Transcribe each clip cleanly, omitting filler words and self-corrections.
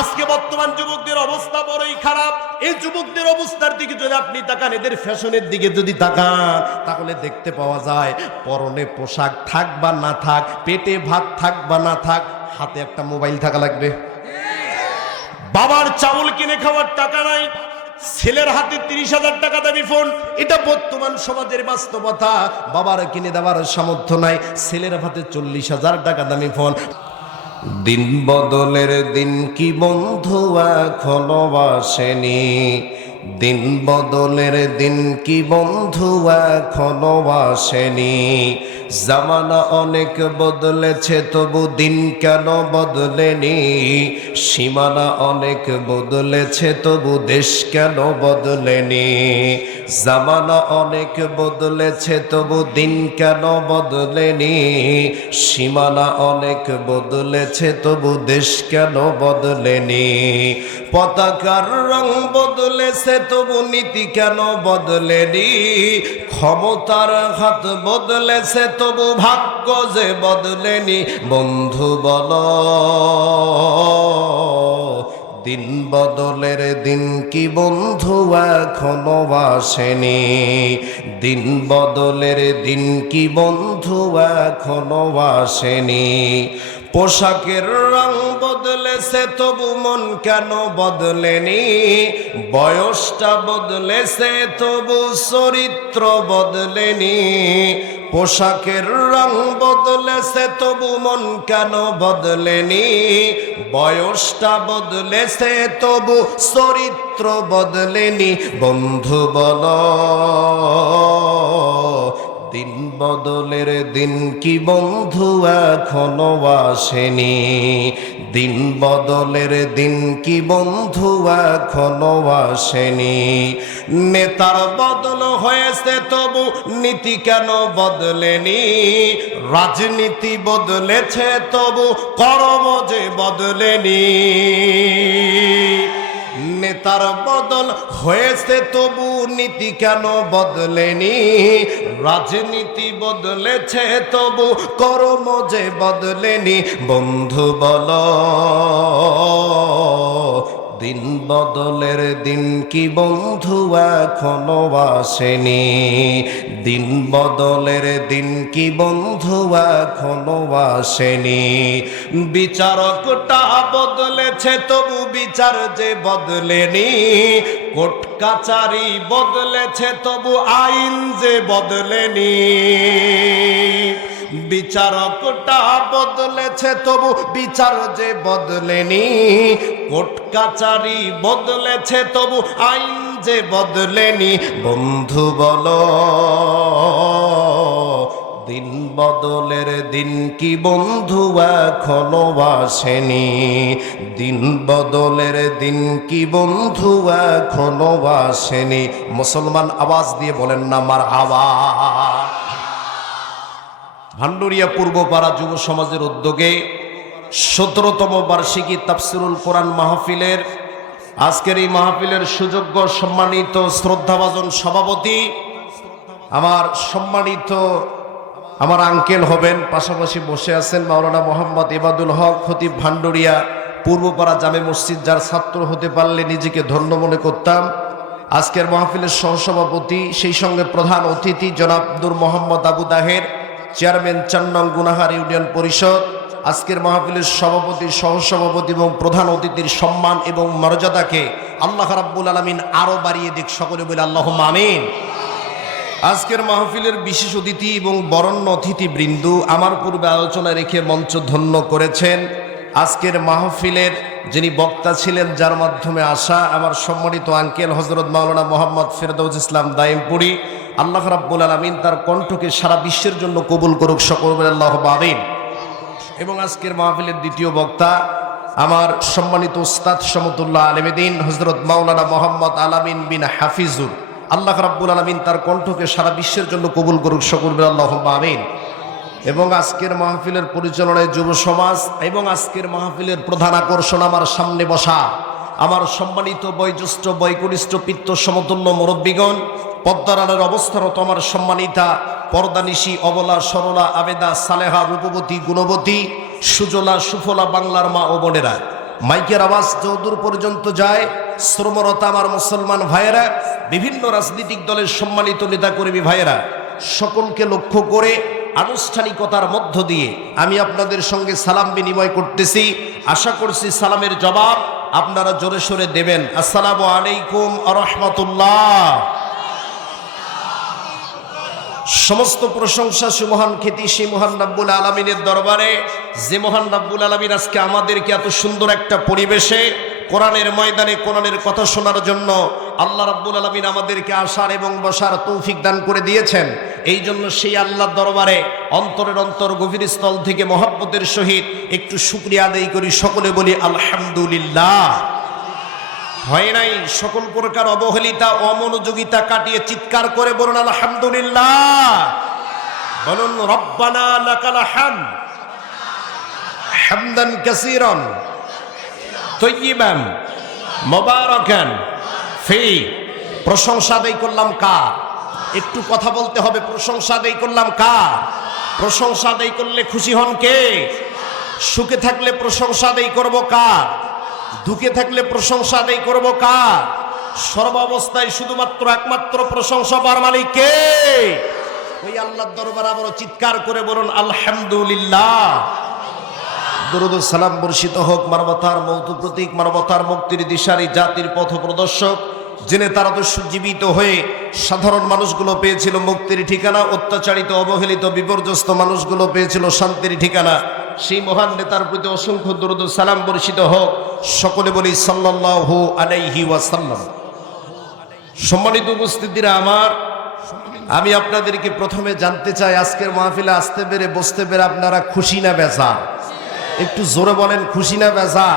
আজকে বর্তমান যুবকদের অবস্থা বড়ই খারাপ। এই যুবকদের অবস্থার দিকে যদি আপনি তাকান, এদের ফ্যাশনের দিকে যদি তাকান, তাহলে দেখতে পাওয়া যায় পরনে পোশাক থাক বা না থাক, পেটে ভাত থাক বা না থাক, হাতে একটা মোবাইল থাকা লাগবে। বাবার চাউল কিনে খাওয়ার টাকা নাই, ছেলের হাতে 30,000 টাকা দামি ফোন। এটা বর্তমান সমাজের বাস্তবতা। বাবার কিনে দেওয়ার সামর্থ্য নাই, ছেলের হাতে 40,000 টাকা দামি ফোন। দিন বদলের দিন কি বন্ধু এখনো আসেনি, দিন বদলের দিন কি বন্ধু এখনো আসেনি। জামানা অনেক বদলেছে তবু দিন কেন বদলেনি, সীমানা অনেক বদলেছে তবু দেশ কেন বদলেনি। জামানা অনেক বদলেছে তবু দিন কেন বদলেনি, সীমানা অনেক বদলেছে তবু দেশ কেন বদলেনি। পতাকার রং বদলেছে তবু নীতি কেন বদলেনি, ক্ষমতার হাত বদলেছে তবু ভাগ্য যে বদলেনি। বন্ধু বলো দিন বদলের দিন কি বন্ধু এখনো আসেনি, দিন বদলের দিন কি বন্ধু এখনো আসেনি। পোশাকের রং বদলেছে তবু মন কেন বদলেনি, বয়সটা বদলেছে তবু চরিত্র বদলেনি। পোশাকের রং বদলেছে তবু মন কেন বদলেনি, বয়সটা বদলেছে তবু চরিত্র বদলেনি। বন্ধু বলো দিন বদলের দিন কি বন্ধু এখনো আসেনি, দিন বদলের দিন কি বন্ধু এখনো আসেনি। নেতার বদল হয়েছে তবু নীতি কেন বদলেনি, রাজনীতি বদলেছে তবু কর্ম যে বদলেনি। নেতার বদল হয়েছে তবু নীতি কেন বদলেনি, রাজনীতি বদলেছে তবু কর্ম যে বদলেনি। বন্ধু বলো দিন বদলের দিন কি বন্ধু এখনো আসেনি, দিন বদলের দিন কি বন্ধু এখনো আসেনি। বিচারকটা বদলেছে তবু বিচার যে বদলেনি, কোর্ট কাচারি বদলেছে তবু আইন যে বদলেনি। বিচারকটা বদলেছে তবু বিচার যে বদলেনি, কোর্ট কাচারি বদলেছে তবু আইন যে বদলেনি। বন্ধু বলো দিন বদলের দিন কি বন্ধু এখনো আসেনি, দিন বদলের দিন কি বন্ধু এখনো আসেনি। মুসলমান আওয়াজ দিয়ে বলেন না মারহাবা। ভান্ডুরিয়া পূর্বপাড়া যুব সমাজের উদ্যোগে 17তম বার্ষিকী তাফসিরুল কোরআন মাহফিলের আজকের এই মাহফিলের সুযোগ্য সম্মানিত শ্রদ্ধাভাজন সভাপতি আমার সম্মানিত আমার আঙ্কেল হবেন, পাশাপাশি বসে আছেন মাওলানা মোহাম্মদ ইবাদুল হক খতিব, ভান্ডুরিয়া পূর্বপাড়া জামে মসজিদ, যার ছাত্র হতে পারলে নিজেকে ধন্য মনে করতাম। আজকের মাহফিলের সহসভাপতি, সেই সঙ্গে প্রধান অতিথি জনাব নূর মোহাম্মদ আবু দাহের, চেয়ারম্যান 4 নং গুনাহার ইউনিয়ন পরিষদ। আজকের মাহফিলের সভাপতি, সহসভাপতি এবং প্রধান অতিথির সম্মান এবং মর্যাদাকে আল্লাহ রাব্বুল আলামিন আরো বাড়িয়ে দিক, সকলে বলে আল্লাহুম্মা আমিন। আজকের মাহফিলের বিশেষ অতিথি এবং বরণ্য অতিথিবৃন্দ আমার পূর্বে আলোচনা রেখে মঞ্চ ধন্য করেছেন। আজকের মাহফিলের যিনি বক্তা ছিলেন, যার মাধ্যমে আসা আমার সম্মানিত আঙ্কেল হযরত মাওলানা মোহাম্মদ ফেরদৌস ইসলাম দাইমপুরি, আল্লাহ রাব্বুল আলামিন তার কণ্ঠকে সারা বিশ্বের জন্য কবুল করুক, সকলে বলে আল্লাহুম্মা আমিন। এবং আজকের মাহফিলের দ্বিতীয় বক্তা আমার সম্মানিত উস্তাদ শামসুল্লাহ আলেমদ্দিন হযরত মাওলানা মোহাম্মদ আলামিন বিন হাফিজুর, আল্লাহ রাব্বুল আলামিন তার কণ্ঠকে সারা বিশ্বের জন্য কবুল করুক, সকলে বলে আল্লাহুম্মা আমিন। এবং আজকের মাহফিলের পরিচালনায় যুব সমাজ এবং আজকের মাহফিলের প্রধান আকর্ষণ আমার সামনে বসা আমার সম্মানিত বয়োজ্যেষ্ঠ বয়কনিষ্ঠ পিত্ত সমতুল্য মুরব্বীগণ, পদ্মারানের অবস্থারত আমার সম্মানিতা পর্দানিশী অবলা সরলা আবেদা সালেহা রূপবতী গুণবতী সুজলা সুফলা বাংলার মা ও বোনেরা, মাইকের আওয়াজ যতদূর পর্যন্ত যায়, শ্রমরত আমার মুসলমান ভাইয়েরা, বিভিন্ন রাজনৈতিক দলের সম্মানিত নেতাকর্মী ভাইয়েরা, সকলকে লক্ষ্য করে আনুষ্ঠানিকতার মধ্য দিয়ে আমি আপনাদের সঙ্গে সালাম বিনিময় করতেছি। আশা করছি সালামের জবাব আপনারা জোরে সোরে দেবেন। আসসালামু আলাইকুম ওয়া রাহমাতুল্লাহ। সমস্ত প্রশংসা সুমহান খ্যাতি সেই মহান রাব্বুল আলামিনের দরবারে, যে মহান রাব্বুল আলামিন আজকে আমাদেরকে এত সুন্দর একটা পরিবেশে কোরআনের ময়দানে কোরআনের কথা শোনার জন্য আল্লাহ রাব্বুল আলামিন আমাদেরকে আসার এবং বসার তৌফিক দান করে দিয়েছেন। এই জন্য সেই আল্লাহর দরবারে অন্তরের অন্তর গভীর স্থল থেকে মহব্বতের সহিত একটু শুকরিয়া আদায় করি। সকলে বলি আলহামদুলিল্লাহ। হয় নাই সকল প্রকার অবহেলিতা অমনোযোগিতা কাটিয়ে চিৎকার করে বলুন আলহামদুলিল্লাহ। বলুন রব্বানা লাকাল হামদ হামদান কাসীরান তাইয়িবান মুবারাকান ফি। প্রশংসা আদায় করলাম কার? একটু কথা বলতে হবে। প্রশংসা আদায় করলাম কার? প্রশংসা আদায় করলে খুশি হন কে? সুখে থাকলে প্রশংসা আদায় করব কার? দুঃখে থাকলে প্রশংসা আদায় করব কার? সর্ব অবস্থায় শুধুমাত্র একমাত্র প্রশংসা পাওয়ার মালিক কে? ওই আল্লাহর দরবারে আবারও চিৎকার করে বলুন আলহামদুলিল্লাহ। দরুদ ও সালাম বর্ষিত হোক মানবতার মৌত প্রতীক, মানবতার মুক্তির দিশারি, জাতির পথ প্রদর্শক, জেনে তারা তো জীবিত হয়ে সাধারণ মানুষগুলো পেয়েছিল মুক্তির ঠিকানা, অত্যাচারিত অবহেলিত বিপর্যস্ত মানুষগুলো পেয়েছিল শান্তির ঠিকানা। সেই মহান নেতার প্রতি অসংখ্য দরুদ ও সালাম বর্ষিত হোক। সকলে বলি সাল্লাল্লাহু আলাইহি ওয়াসাল্লাম। সম্মানিত উপস্থিতিরা আমার, আমি আপনাদেরকে প্রথমে জানতে চাই আজকের মাহফিলে আসতে পেরে বসতে পেরে আপনারা খুশি না বেজা? একটু জোরে বলেন খুশি না বেজা?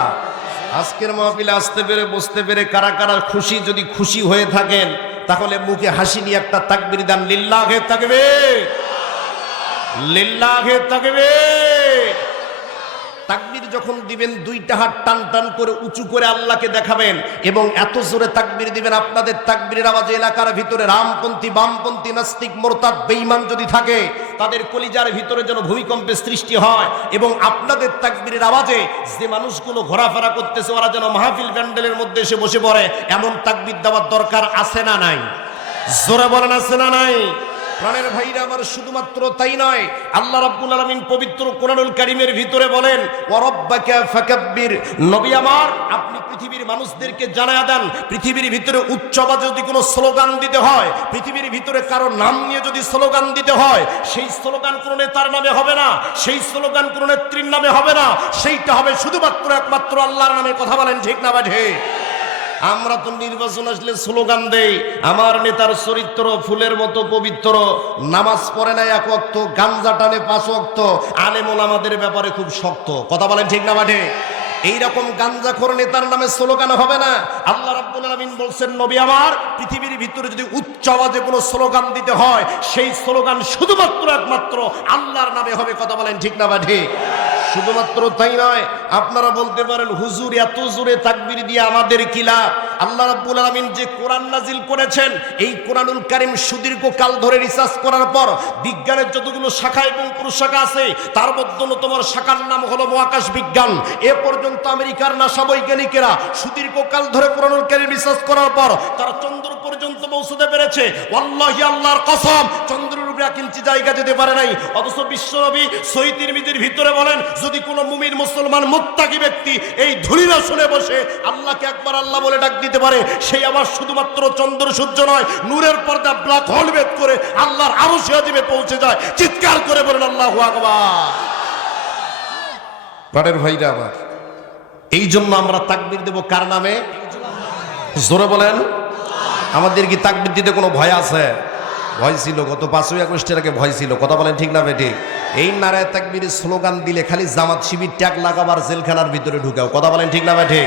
আজকের মাহফিলে আসতে পেরে বসতে পেরে কারা কারা খুশি? যদি খুশি হয়ে থাকেন তাহলে মুখে হাসি নিয়ে একটা তাকবীর দেন। লিল্লাহে তাকবীর, লিল্লাহে তাকবীর। তাকবীর যখন দিবেন দুইটা হাত টান টান করে উঁচু করে আল্লাহকে দেখাবেন এবং এত জোরে তাকবীর দিবেন আপনাদের তাকবীরের আওয়াজে এলাকার ভিতরে রামপন্থী, বামপন্থী, নাস্তিক, মোরতাদ, বেঈমান যদি থাকে তাদের কলিজার ভিতরে যেন ভূমিকম্পের সৃষ্টি হয় এবং আপনাদের তাকবীরের আওয়াজে যে মানুষগুলো ঘোরাফেরা করতেছে ওরা যেন মাহফিল প্যান্ডেলের মধ্যে এসে বসে পড়ে, এমন তাকবীর দেওয়ার দরকার আছে না নাই? জোরে বলেন আছে না নাই? প্রাণের ভাইরা আমার, শুধুমাত্র তাই নয়, আল্লাহ রাব্বুল আলামিন পবিত্র কোরআনুল কারীমের ভিতরে বলেন ওয়া রাব্বাকা ফাকাব্বির। নবী আমার, আপনি পৃথিবীর মানুষদেরকে জানায়া দেন, পৃথিবীর ভিতরে উচ্চ আওয়াজে যদি কোনো স্লোগান দিতে হয়, পৃথিবীর ভিতরে কারো নাম নিয়ে যদি স্লোগান দিতে হয়, সেই স্লোগান কোনো নেতার নামে হবে না, সেই স্লোগান কোনো নেত্রীর নামে হবে না, সেইটা হবে শুধুমাত্র একমাত্র আল্লাহর নামে। কথা বলেন ঠিক না বাজে? আমরা তো নির্বাচন আসলে স্লোগান দেই, আমার নেতার চরিত্র ফুলের মতো পবিত্র, নামাজ পড়ে না এক ওয়াক্ত, গাঞ্জা টানে 5 ওয়াক্ত, আলেম ওলামাদের ব্যাপারে খুব শক্ত। কথা বলেন ঠিক না বাটে? এইরকম গাঞ্জাখোর নেতার নামে স্লোগান হবে না। আল্লাহ রাব্বুল আলামিন বলছেন নবী আমার, পৃথিবীর ভিতরে যদি উচ্চ আওয়াজে কোনো স্লোগান দিতে হয়, সেই স্লোগান শুধুমাত্র একমাত্র আল্লাহর নামে হবে। কথা বলেন ঠিক না বাটে? শুধুমাত্র তাই নয়, আপনারা বলতে পারেন হুজুর এত জোরে তাকবীর দিয়ে আমাদের কি লাভ? আল্লাহ রাব্বুল আলামিন যে কোরআন নাজিল করেছেন, এই কোরআনুল কারীম সুদীর্ঘ কাল ধরে রিসার্চ করার পর বিজ্ঞানের যতগুলো শাখা এবং প্রশাখা আছে তার মধ্যে অন্যতম শাখার নাম হলো মহাকাশ বিজ্ঞান। এ পর্যন্ত আমেরিকার নাসা বৈজ্ঞানিকেরা সুদীর্ঘ কাল ধরে কোরআনুল কারীম রিসার্চ করার পর তারা চন্দ্র পর্যন্ত পৌঁছতে পেরেছে। ওয়াল্লাহি আল্লাহর কসম, চন্দ্রের উপরে 1 ইঞ্চি জায়গা যেতে পারে নাই। অথচ বিশ্বনবী সহিহ তিরমিজির ভিতরে বলেন, যদি কোনো মুমিন মুসলমান মুত্তাকি ব্যক্তি এই ধূলির আসনে বসে আল্লাহকে একবার আল্লাহ বলে ডাক দিতে পারে, সেই আবার শুধুমাত্র চন্দ্র সূর্য নয়, নূরের পর্দা ব্ল্যাক হোল ভেদ করে আল্লাহর আরশে আজিমে পৌঁছে যায়। চিৎকার করে বলেন আল্লাহু আকবার। প্রাণের ভাইরা আমার, এই জন্য আমরা তাকবীর দেব কার নামে? জোরে বলেন। আমাদের কি তাকবীর দিতে কোনো ভয় আছে? ভয় ছিল, গত 5ই আগস্টের আগে ভয় ছিল। কথা বলেন ঠিক না বেঠি? এই নারায়ে তাকবীরের স্লোগান দিলে খালি জামাত শিবির ট্যাগ লাগাবার জেলখানার ভিতরে ঢুকাও। কথা বলেন ঠিক না বেঠি?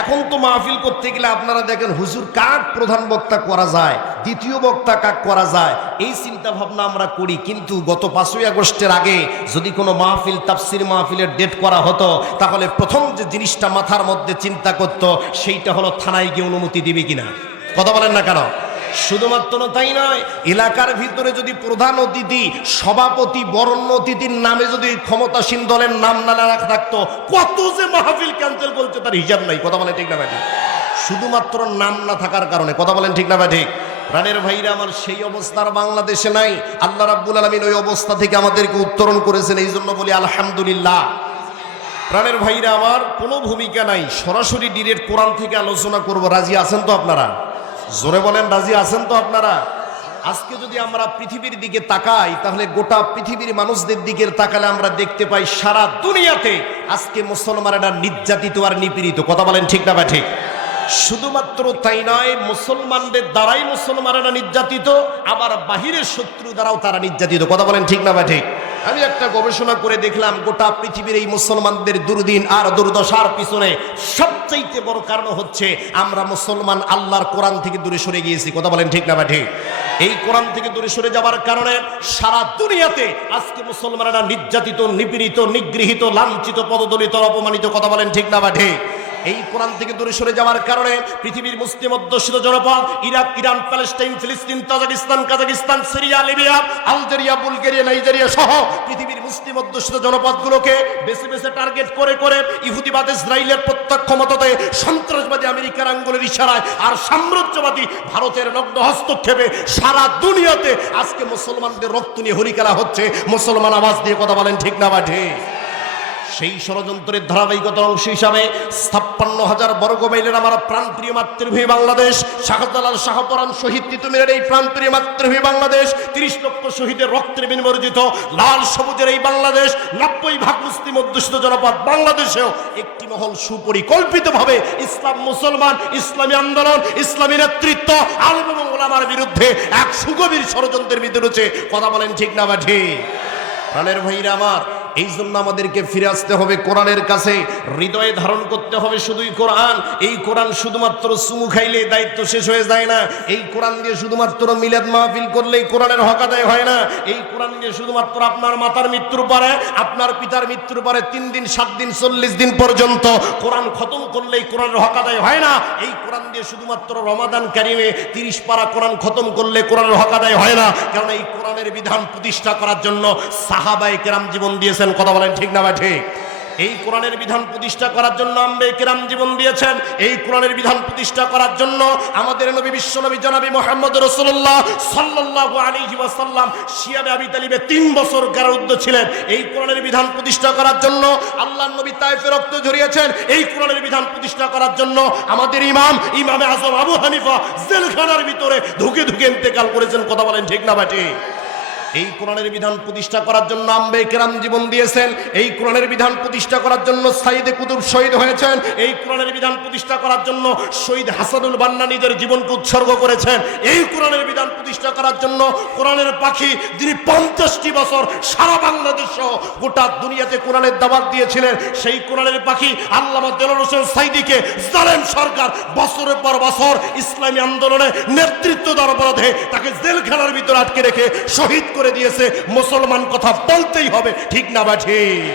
এখন তো মাহফিল করতে গেলে আপনারা দেখেন হুজুর কাক প্রধান বক্তা করা যায়, দ্বিতীয় বক্তা কাক করা যায়, এই চিন্তা ভাবনা আমরা করি। কিন্তু গত 5ই আগস্টের আগে যদি কোনো মাহফিল, তাফসির মাহফিলের ডেট করা হতো, তাহলে প্রথম যে জিনিসটা মাথার মধ্যে চিন্তা করতো সেইটা হলো থানায় গিয়ে অনুমতি দিবে কিনা। কথা বলেন না কেন? শুধুমাত্র তাই নয়, এলাকার ভিতরে যদি প্রধান অতিথি, সভাপতি, বরণ্য অতিথির নামে যদি ক্ষমতাসীন দলের নাম না রাখতো, কত যে মাহফিল ক্যান্সেল করছে তার হিসাব নাই। কথা বলে ঠিক না ভাই? শুধুমাত্র নাম না থাকার কারণে। কথা বলেন ঠিক না ভাই? প্রাণের ভাইরা আমার, সেই অবস্থার বাংলাদেশে নাই। আল্লাহ রাব্বুল আলামিন ওই অবস্থা থেকে আমাদেরকে উত্তরণ করেছেন, এই জন্য বলি আলহামদুলিল্লাহ। প্রাণের ভাইরা আমার, কোনো ভূমিকা নাই, সরাসরি ডিরেক্ট কোরআন থেকে আলোচনা করব। রাজি আছেন তো আপনারা? জোরে বলেন, রাজি আছেন তো আপনারা? আজকে যদি আমরা পৃথিবীর দিকে তাকাই, তাহলে গোটা পৃথিবীর মানুষদের দিকে তাকালে আমরা দেখতে পাই সারা দুনিয়াতে আজকে মুসলমানেরা নির্যাতিত আর নিপীড়িত। কথা বলেন ঠিক না বা ঠিক? শুধুমাত্র তাই নয়, মুসলমানদের দ্বারাই মুসলমানেরা নির্যাতিত, আবার বাহিরের শত্রু দ্বারাও তারা নির্যাতিত। কথা বলেন ঠিক না বা ঠিক? আমি একটা গবেষণা করে দেখলাম, গোটা পৃথিবীর এই মুসলমানদের দুর্দিন আর দুর্দশার পিছনে সবচাইতে বড় কারণ হচ্ছে আমরা মুসলমান আল্লাহর কোরআন থেকে দূরে সরে গিয়েছি। কথা বলেন ঠিক না বা ঠিক? এই কোরআন থেকে দূরে সরে যাওয়ার কারণে সারা দুনিয়াতে আজকে মুসলমানেরা নির্যাতিত, নিপীড়িত, নিগৃহীত, লাঞ্ছিত, পদদলিত, অপমানিত। কথা বলেন ঠিক না বা ঠিক? এই কোরআন থেকে দূরে সরে যাওয়ার কারণে পৃথিবীর মুসলিম অধ্যুষিত জনপদ ইরাক, ইরান, প্যালেস্টাইন, ফিলিস্তিন, Tajikistan, Kazakhstan, Syria, Libya, Algeria, Bulgaria, Nigeria সহ পৃথিবীর মুসলিম অধ্যুষিত জনপদগুলোকে বেছে বেছে টার্গেট করে করে ইহুদিবাদ ইসরায়েলের প্রত্যক্ষ মদতে, সন্ত্রাসবাদী আমেরিকার আঙ্গুলের ইশারায় আর সাম্রাজ্যবাদী ভারতের নগ্ন হস্তক্ষেপে সারা দুনিয়াতে আজকে মুসলমানদের রক্ত নিয়ে হরিকেলা হচ্ছে। মুসলমান আওয়াজ দিয়ে কথা বলেন ঠিক না বা ঠিক? সেই ষড়যন্ত্রের ধারাবাহিকতার অংশ হিসাবে 56,000 বর্গ মাইলের আমার প্রাণপ্রিয় মাতৃভূমি বাংলাদেশ, শাহজালাল শাহপরান শহীদ তিতুমিরের এই প্রাণপ্রিয় মাতৃভূমি বাংলাদেশ, 30 লক্ষ শহীদের রক্তের বিনিমর্জিত লাল সবুজের এই বাংলাদেশ, 90% মুসলিম অধ্যুষিত জনপদ বাংলাদেশেও একটি মহল সুপরিকল্পিতভাবে ইসলাম, মুসলমান, ইসলামী আন্দোলন, ইসলামী নেতৃত্ব, আলেম এবং ওলামার বিরুদ্ধে এক সুগভীর ষড়যন্ত্রের ভিতরে রয়েছে। কথা বলেন ঠিক না বা ঠিক? প্রাণের ভাইরা আমার, এই জন্য আমাদেরকে ফিরে আসতে হবে কোরআনের কাছে, হৃদয়ে ধারণ করতে হবে শুধুই কোরআন। এই কোরআন শুধুমাত্র চুমু খাইলে দায়িত্ব শেষ হয়ে যায় না। এই কোরআন দিয়ে শুধুমাত্র মিলাদ মাহফিল করলেই কোরআনের হক আদায় হয় না। এই কোরআন দিয়ে শুধুমাত্র আপনার মাতার মৃত্যুর পরে, আপনার পিতার মৃত্যুর পরে 3 দিন, 7 দিন, 40 দিন পর্যন্ত কোরআন খতম করলেই কোরআনের হক আদায় হয় না। এই কোরআন দিয়ে শুধুমাত্র রমাদান কারিমে 30 পারা কোরআন খতম করলে কোরআনের হক আদায় হয় না। কারণ এই কোরআনের বিধান প্রতিষ্ঠা করার জন্য সাহাবায়ে কেরাম জীবন দিয়েছেন। কথা বলেন ঠিক না বা ঠিক? এই কোরআনের বিধান প্রতিষ্ঠা করার জন্য আম্বে কেরাম জীবন দিয়েছেন। এই কোরআনের বিধান প্রতিষ্ঠা করার জন্য আমাদের নবী, বিশ্বনবী জনাবি মুহাম্মদ রাসূলুল্লাহ সাল্লাল্লাহু আলাইহি ওয়াসাল্লাম শিয়াবে আবি তালিবে 3 বছর কারারুদ্ধ ছিলেন। এই কোরআনের বিধান প্রতিষ্ঠা করার জন্য আল্লাহর নবী তায়েফে রক্ত ঝরিয়েছেন। এই কোরআনের বিধান প্রতিষ্ঠা করার জন্য আমাদের ইমামে আযম আবু হানিফা জেলখানার ভিতরে ধুকে ধুকে ইন্তেকাল করেছেন। কথা বলেন ঠিক না বা ঠিক? এই কোরআনের বিধান প্রতিষ্ঠা করার জন্য আম্বে কেরাম জীবন দিয়েছেন। এই কোরআনের বিধান প্রতিষ্ঠা করার জন্য সাইদে কুতুব শহীদ হয়েছেন। এই কোরআনের বিধান প্রতিষ্ঠা করার জন্য শহীদ হাসানুল বান্না নিজের জীবনকে উৎসর্গ করেছেন। এই কোরআনের বিধান প্রতিষ্ঠা করার জন্য কোরআনের পাখি যিনি 50টি বছর সারা বাংলাদেশ সহ গোটা দুনিয়াতে কোরআনের দাওয়াত দিয়েছিলেন, সেই কোরআনের পাখি আল্লামা দেলোয়ার হোসেন সাইদিকে জালেম সরকার বছরের পর বছর ইসলামী আন্দোলনে নেতৃত্ব দেওয়ার অপরাধে তাকে জেলখানার ভিতরে আটকে রেখে শহীদ করে দিয়েছে। মুসলমান কথা বলতেই হবে, ঠিক না বা ঠিক?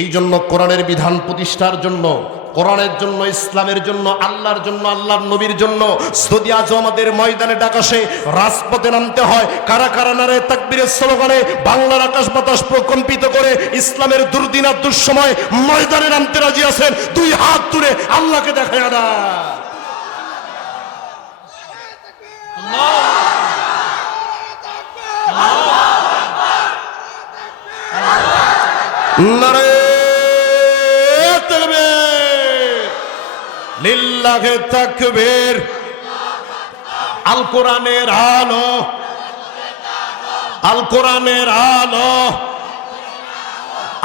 এই জন্য কোরআনের বিধান প্রতিষ্ঠার জন্য, কোরআনের জন্য, ইসলামের জন্য, আল্লাহর জন্য, আল্লাহর নবীর জন্য যদি আজ আমাদের ময়দানে ডাকাসে রাজপথে নামতে হয়, কারা কারা নারে তাকবীরের স্লোগানে বাংলার আকাশ বাতাস প্রকম্পিত করে ইসলামের দুর্দিন আর দুঃসময় ময়দানে নামতে রাজি আছেন? 2 হাত তুলে আল্লাহকে দেখায় না। নারে তাকবীর, লিল্লাহি তাকবীর। আল কোরআনের আলো, আল কোরআনের আলো,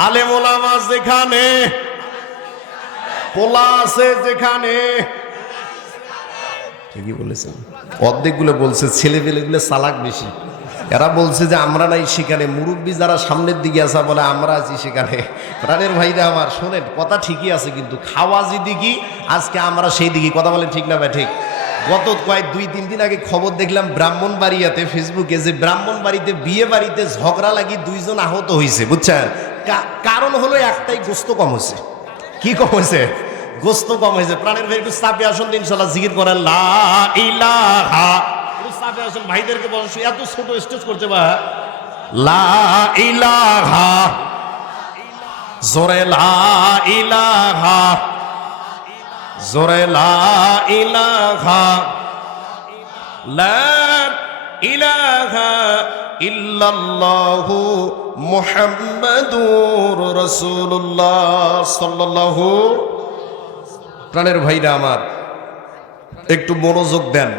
আলেম ওলামা যেখানে, পোলা আছে যেখানে। ঠিকই বলেছেন, অর্ধেকগুলো বলছে ছেলেপেলেগুলো চালাক বেশি। এরা বলছে যে আমরা নাই সেখানে, মুরব্বী যারা সামনের দিকে আসা বলে আমরা আছি সেখানে। প্রাণের ভাইরা আমার শোনেন, কথা ঠিকই আছে, কিন্তু খাওয়া যেদিকে আজকে আমরা সেই দিকে। কথা বলেন ঠিক না ভাই ঠিক? গত 2-3 দিন আগে খবর দেখলাম ব্রাহ্মণবাড়িয়াতে ফেসবুকে, যে ব্রাহ্মণবাড়িতে বিয়ে বাড়িতে ঝগড়া লাগি 2 জন আহত হয়েছে, বুঝছেন? কারণ হলো একটাই, গোস্ত কম হয়েছে। কি কম হয়েছে? গোস্ত কম হয়েছে। প্রাণের ভাই একটু চাপে আসুন, ইনশাআল্লাহ জিকির করেন লা ইলাহা। একটু চাপে আসুন, ভাইদেরকে বলছি এত ছোট স্টেজ করছে বা লা ইলাহা, জোরে লা ইলাহা, জোরে লা ইলাহা, লা ইলাহা ইল্লাল্লাহু মুহাম্মাদুর রাসূলুল্লাহ সাল্লাল্লাহু। প্রাণের ভাইরা আমার একটু মনোযোগ দেন।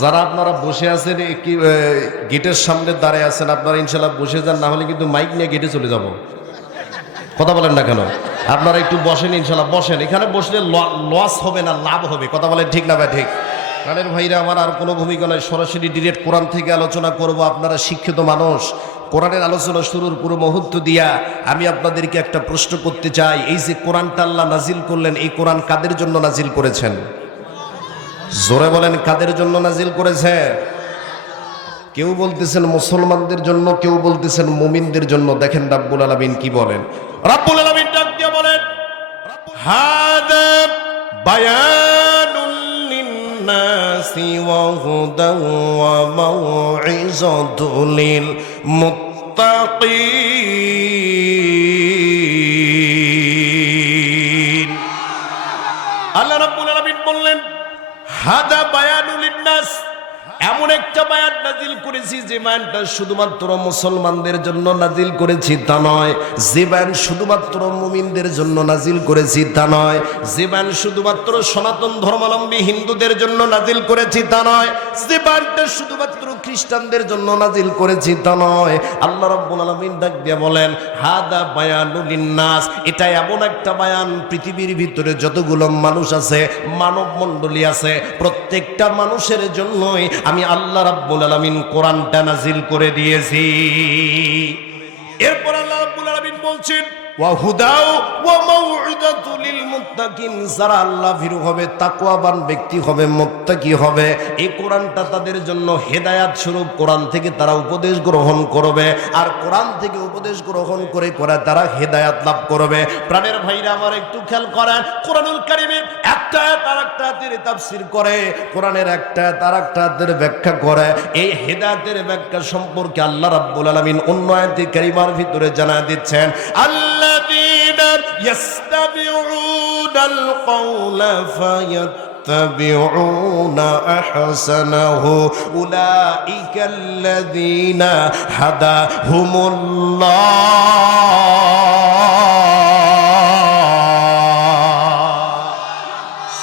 যারা আপনারা বসে আছেন কি গেটের সামনে দাঁড়িয়ে আছেন, আপনারা ইনশাআল্লাহ বসে যান, না হলে কিন্তু মাইক নিয়ে গেটে চলে যাব। কথা বলেন না কেন? আপনারা একটু বসেন, ইনশাআল্লাহ বসেন। এখানে বসলে লস হবে না, লাভ হবে। কথা বলেন ঠিক না ভাই? ঠিক। প্রাণের ভাইরা আমার আর কোনো ভূমিকা নয়, সরাসরি ডিরেক্ট কোরআন থেকে আলোচনা করব। আপনারা শিক্ষিত মানুষ, কোরআনের আলোচনা শুরুর পুরো মুহূর্ত দিয়া আমি আপনাদেরকে একটা প্রশ্ন করতে চাই। এই যে কোরআনটা আল্লাহ নাজিল করলেন, এই কোরআন কাদের জন্য নাজিল করেছেন? জোরে বলেন, কাদের জন্য নাজিল করেছে? কেউ বলতেছেন মুসলমানদের জন্য, কেউ বলতেছেন মুমিনদের জন্য। দেখেন রাব্বুল আলামিন কি বলেন। রাব্বুল আলামিন ডাক দিয়ে বলেন, হাদা বায়ানুল লিন্নাসি ওয়া হুদাও ওয়া মাউইযাতুল লিল মুত্তাকিন। আল্লাহ রাব্বুল আলামিন বললেন, হাদা বায়ানুল লিন্নাস, এমন একটা বায়ান নাজিল করেছি যে বায়ানটা শুধুমাত্র মুসলমানদের জন্য নাজিল করেছি তা নয়, যে বায়ান শুধুমাত্র মুমিনদের জন্য নাজিল করেছি তা নয়, যে বায়ান শুধুমাত্র সনাতন ধর্মাবলম্বী হিন্দুদের জন্য নাজিল করেছি তা নয়, যে বায়ানটা শুধুমাত্র খ্রিস্টানদের জন্য নাজিল করেছি তা নয়। আল্লাহ রাব্বুল আলামিন ডাক দিয়ে বলেন, হাদা বায়ানুল লিন্নাস, এটা এমন একটা বায়ান পৃথিবীর ভিতরে যতগুলো মানুষ আছে, মানব মণ্ডলী আছে, প্রত্যেকটা মানুষের জন্যই আমি আল্লাহ রাব্বুল আলামিন কোরআনটা নাজিল করে দিয়েছি। এরপর আল্লাহ রাব্বুল আলামিন বলছেন, ওয়া হুদাও ওয়া মাউইযাতুল লিল মুত্তাকিন, যারা আল্লাহ ভীরু হবে, তাকওয়াবান ব্যক্তি হবে, মুত্তাকি হবে, এই কোরআনটা তাদের জন্য হেদায়েত স্বরূপ। কোরআন থেকে তারা উপদেশ গ্রহণ করবে, আর কোরআন থেকে উপদেশ গ্রহণ করে তারা হেদায়েত লাভ করবে। প্রাণের ভাইরা আমার একটু খেয়াল করেন, কোরআনুল কারীমের একটা আয়াত আরেকটা আয়াতের তাফসীর করে, কোরআনের একটা আয়াত আরেকটা আয়াতের ব্যাখ্যা করে। এই হেদায়েতের ব্যাখ্যা সম্পর্কে আল্লাহ রাব্বুল আলামিন অন্য আয়াতে কারিমার ভিতরে জানায় দিচ্ছেন, আল্লাযীনা ইয়াস্তামিউনাল কওলা ফায়াত্তাবিউনা আহসানাহু উলাইকাল্লাযীনা হাদাহুমুল্লাহ।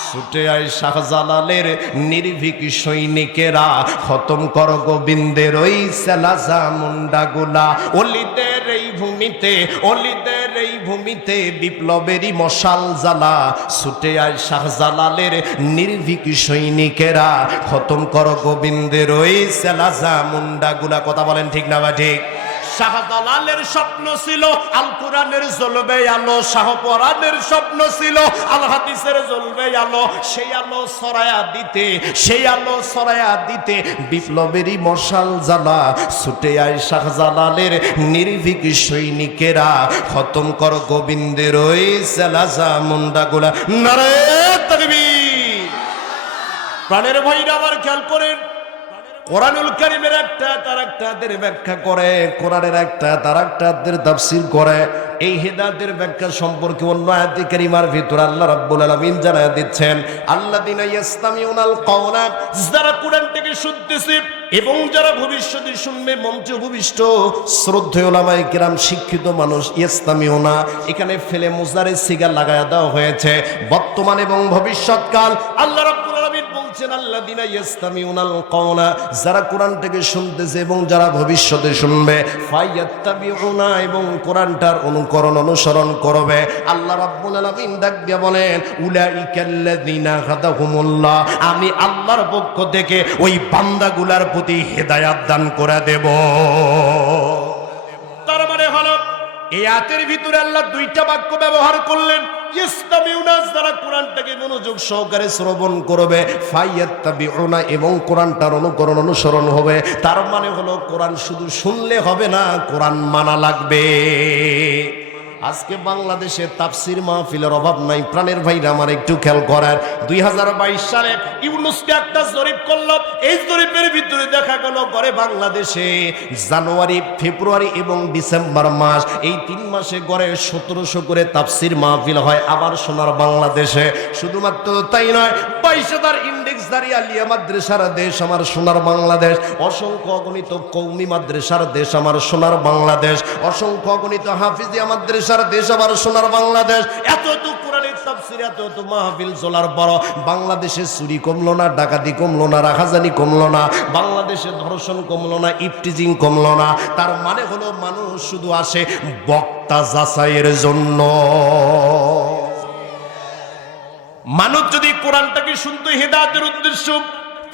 ছুটে আয় শাহজালালের নির্ভীক সৈনিকেরা, খতম কর গোবিন্দের ওই সেলাজা মুন্ডাগুলা। অলিদের এই ভূমিতে, অলিদের এই ভূমিতে বিপ্লবেরই মশাল জ্বালা। ছুটে আয় শাহজালালের নির্ভীক সৈনিকেরা, খতম কর গোবিন্দের ওই সেলাজা মুন্ডাগুলা। কথা বলেন ঠিক না বা ঠিক? শাহজালালের স্বপ্ন ছিল আল কোরআনের জ্বলবে আলো, শাহপরানের স্বপ্ন ছিল আল হাদিসের জ্বলবে আলো। সেই আলো ছড়ায়া দিতে, সেই আলো ছড়ায়া দিতে বিপ্লবেরই মশাল জ্বালা। ছুটে আয় শাহজালালের নির্ভীক সৈনিকেরা, খতম কর গোবিন্দের ওই সেলাজা মুন্ডাগুলা। নারে তাকবীর। প্রাণের ভাইরা আমার খেয়াল করেন, কোরআনুল কারীমের একটা তার একটা ব্যাখ্যা করে, কোরআনের একটা তার একটা তাফসীর করে। এই হেদায়েতের ব্যাখ্যা সম্পর্কে অন্য আয়াতে কারিমার ভিতর আল্লাহ রাব্বুল আলামিন জানায় দিচ্ছেন, আল্লাযীনা ইয়াস্তামিউনাল কওলা, যারা কোরআন থেকে শুনতেছে এবং যারা ভবিষ্যতে শুনবে। মঞ্চে ভূমিষ্ঠ শ্রদ্ধেয় উলামায়ে কিরাম, শিক্ষিত মানুষ, ইয়াস্তামিউনা এখানে ফেলে মুজারে সিগা লাগায়া দেওয়া হয়েছে, বর্তমান এবং ভবিষ্যৎকাল। আল্লাহ রাব্বুল আলামিন বলছেন, আল্লাযীনা ইয়াস্তামিউনাল কওলা, যারা কোরআন থেকে শুনতেছে এবং যারা ভবিষ্যতে শুনবে। ফায়াত্তাবিউনা, এবং কোরআনটার অনুকরণ অনুসরণ করবে। আল্লাহ রাব্বুল আলামিন ডাক দিয়ে বলেন, উলাইকাল্লাযীনা হাদাহুমুল্লাহ, আমি আল্লাহর পক্ষ থেকে ওই বান্দাগুলার প্রতি হেদায়েত দান করে দেব। তার মানে হলো এই আয়াতের ভিতরে আল্লাহ দুইটা বাক্য ব্যবহার করলেন। ইস্তামিউনা, যারা কোরআনটাকে মনোযোগ সহকারে শ্রবণ করবে, ফায়াত্তাবিউনা, এবং কোরআনটার অনুকরণ অনুসরণ হবে। তার মানে হলো কোরআন শুধু শুনলে হবে না, কোরআন মানা লাগবে। আজকে বাংলাদেশে তাফসির মাহফিলের অভাব নাই। প্রাণের ভাইরা আমার একটু খেয়াল করার, 2022 সালে ইউনুসকে একটা জরিপ করলো। এই জরিপের ভিতরে দেখা গেল গড়ে বাংলাদেশে জানুয়ারি, ফেব্রুয়ারি এবং ডিসেম্বর মাস, এই 3 মাসে গড়ে 1700 করে তাফসির মাহফিল হয়। আবার সোনার বাংলাদেশে শুধুমাত্র তাই নয়, 22,000 ইন্ডেক্সধারী আলিয়া মাদ্রাসার দেশ আমার সোনার বাংলাদেশ, অসংখ্য অগণিত কওমি মাদ্রাসার দেশ আমার সোনার বাংলাদেশ, অসংখ্য অগণিত হাফিজিয়া মাদ্রাসার দেশ আমার সোনার বাংলাদেশ। এত কোরআনের তাফসীর, এত মাহফিল চলার পর বাংলাদেশে চুরি কমলো না, ডাকাতি কমলো না, রাখাজানি কমলো না, বাংলাদেশে ধর্ষণ কমলো না, ইফটিজিং কমলো না। তার মানে হলো মানুষ শুধু আসে বক্তা যাচাইয়ের জন্য। মানুষ যদি কোরআনটাকে শুনতো হেদায়েতের উদ্দেশ্য,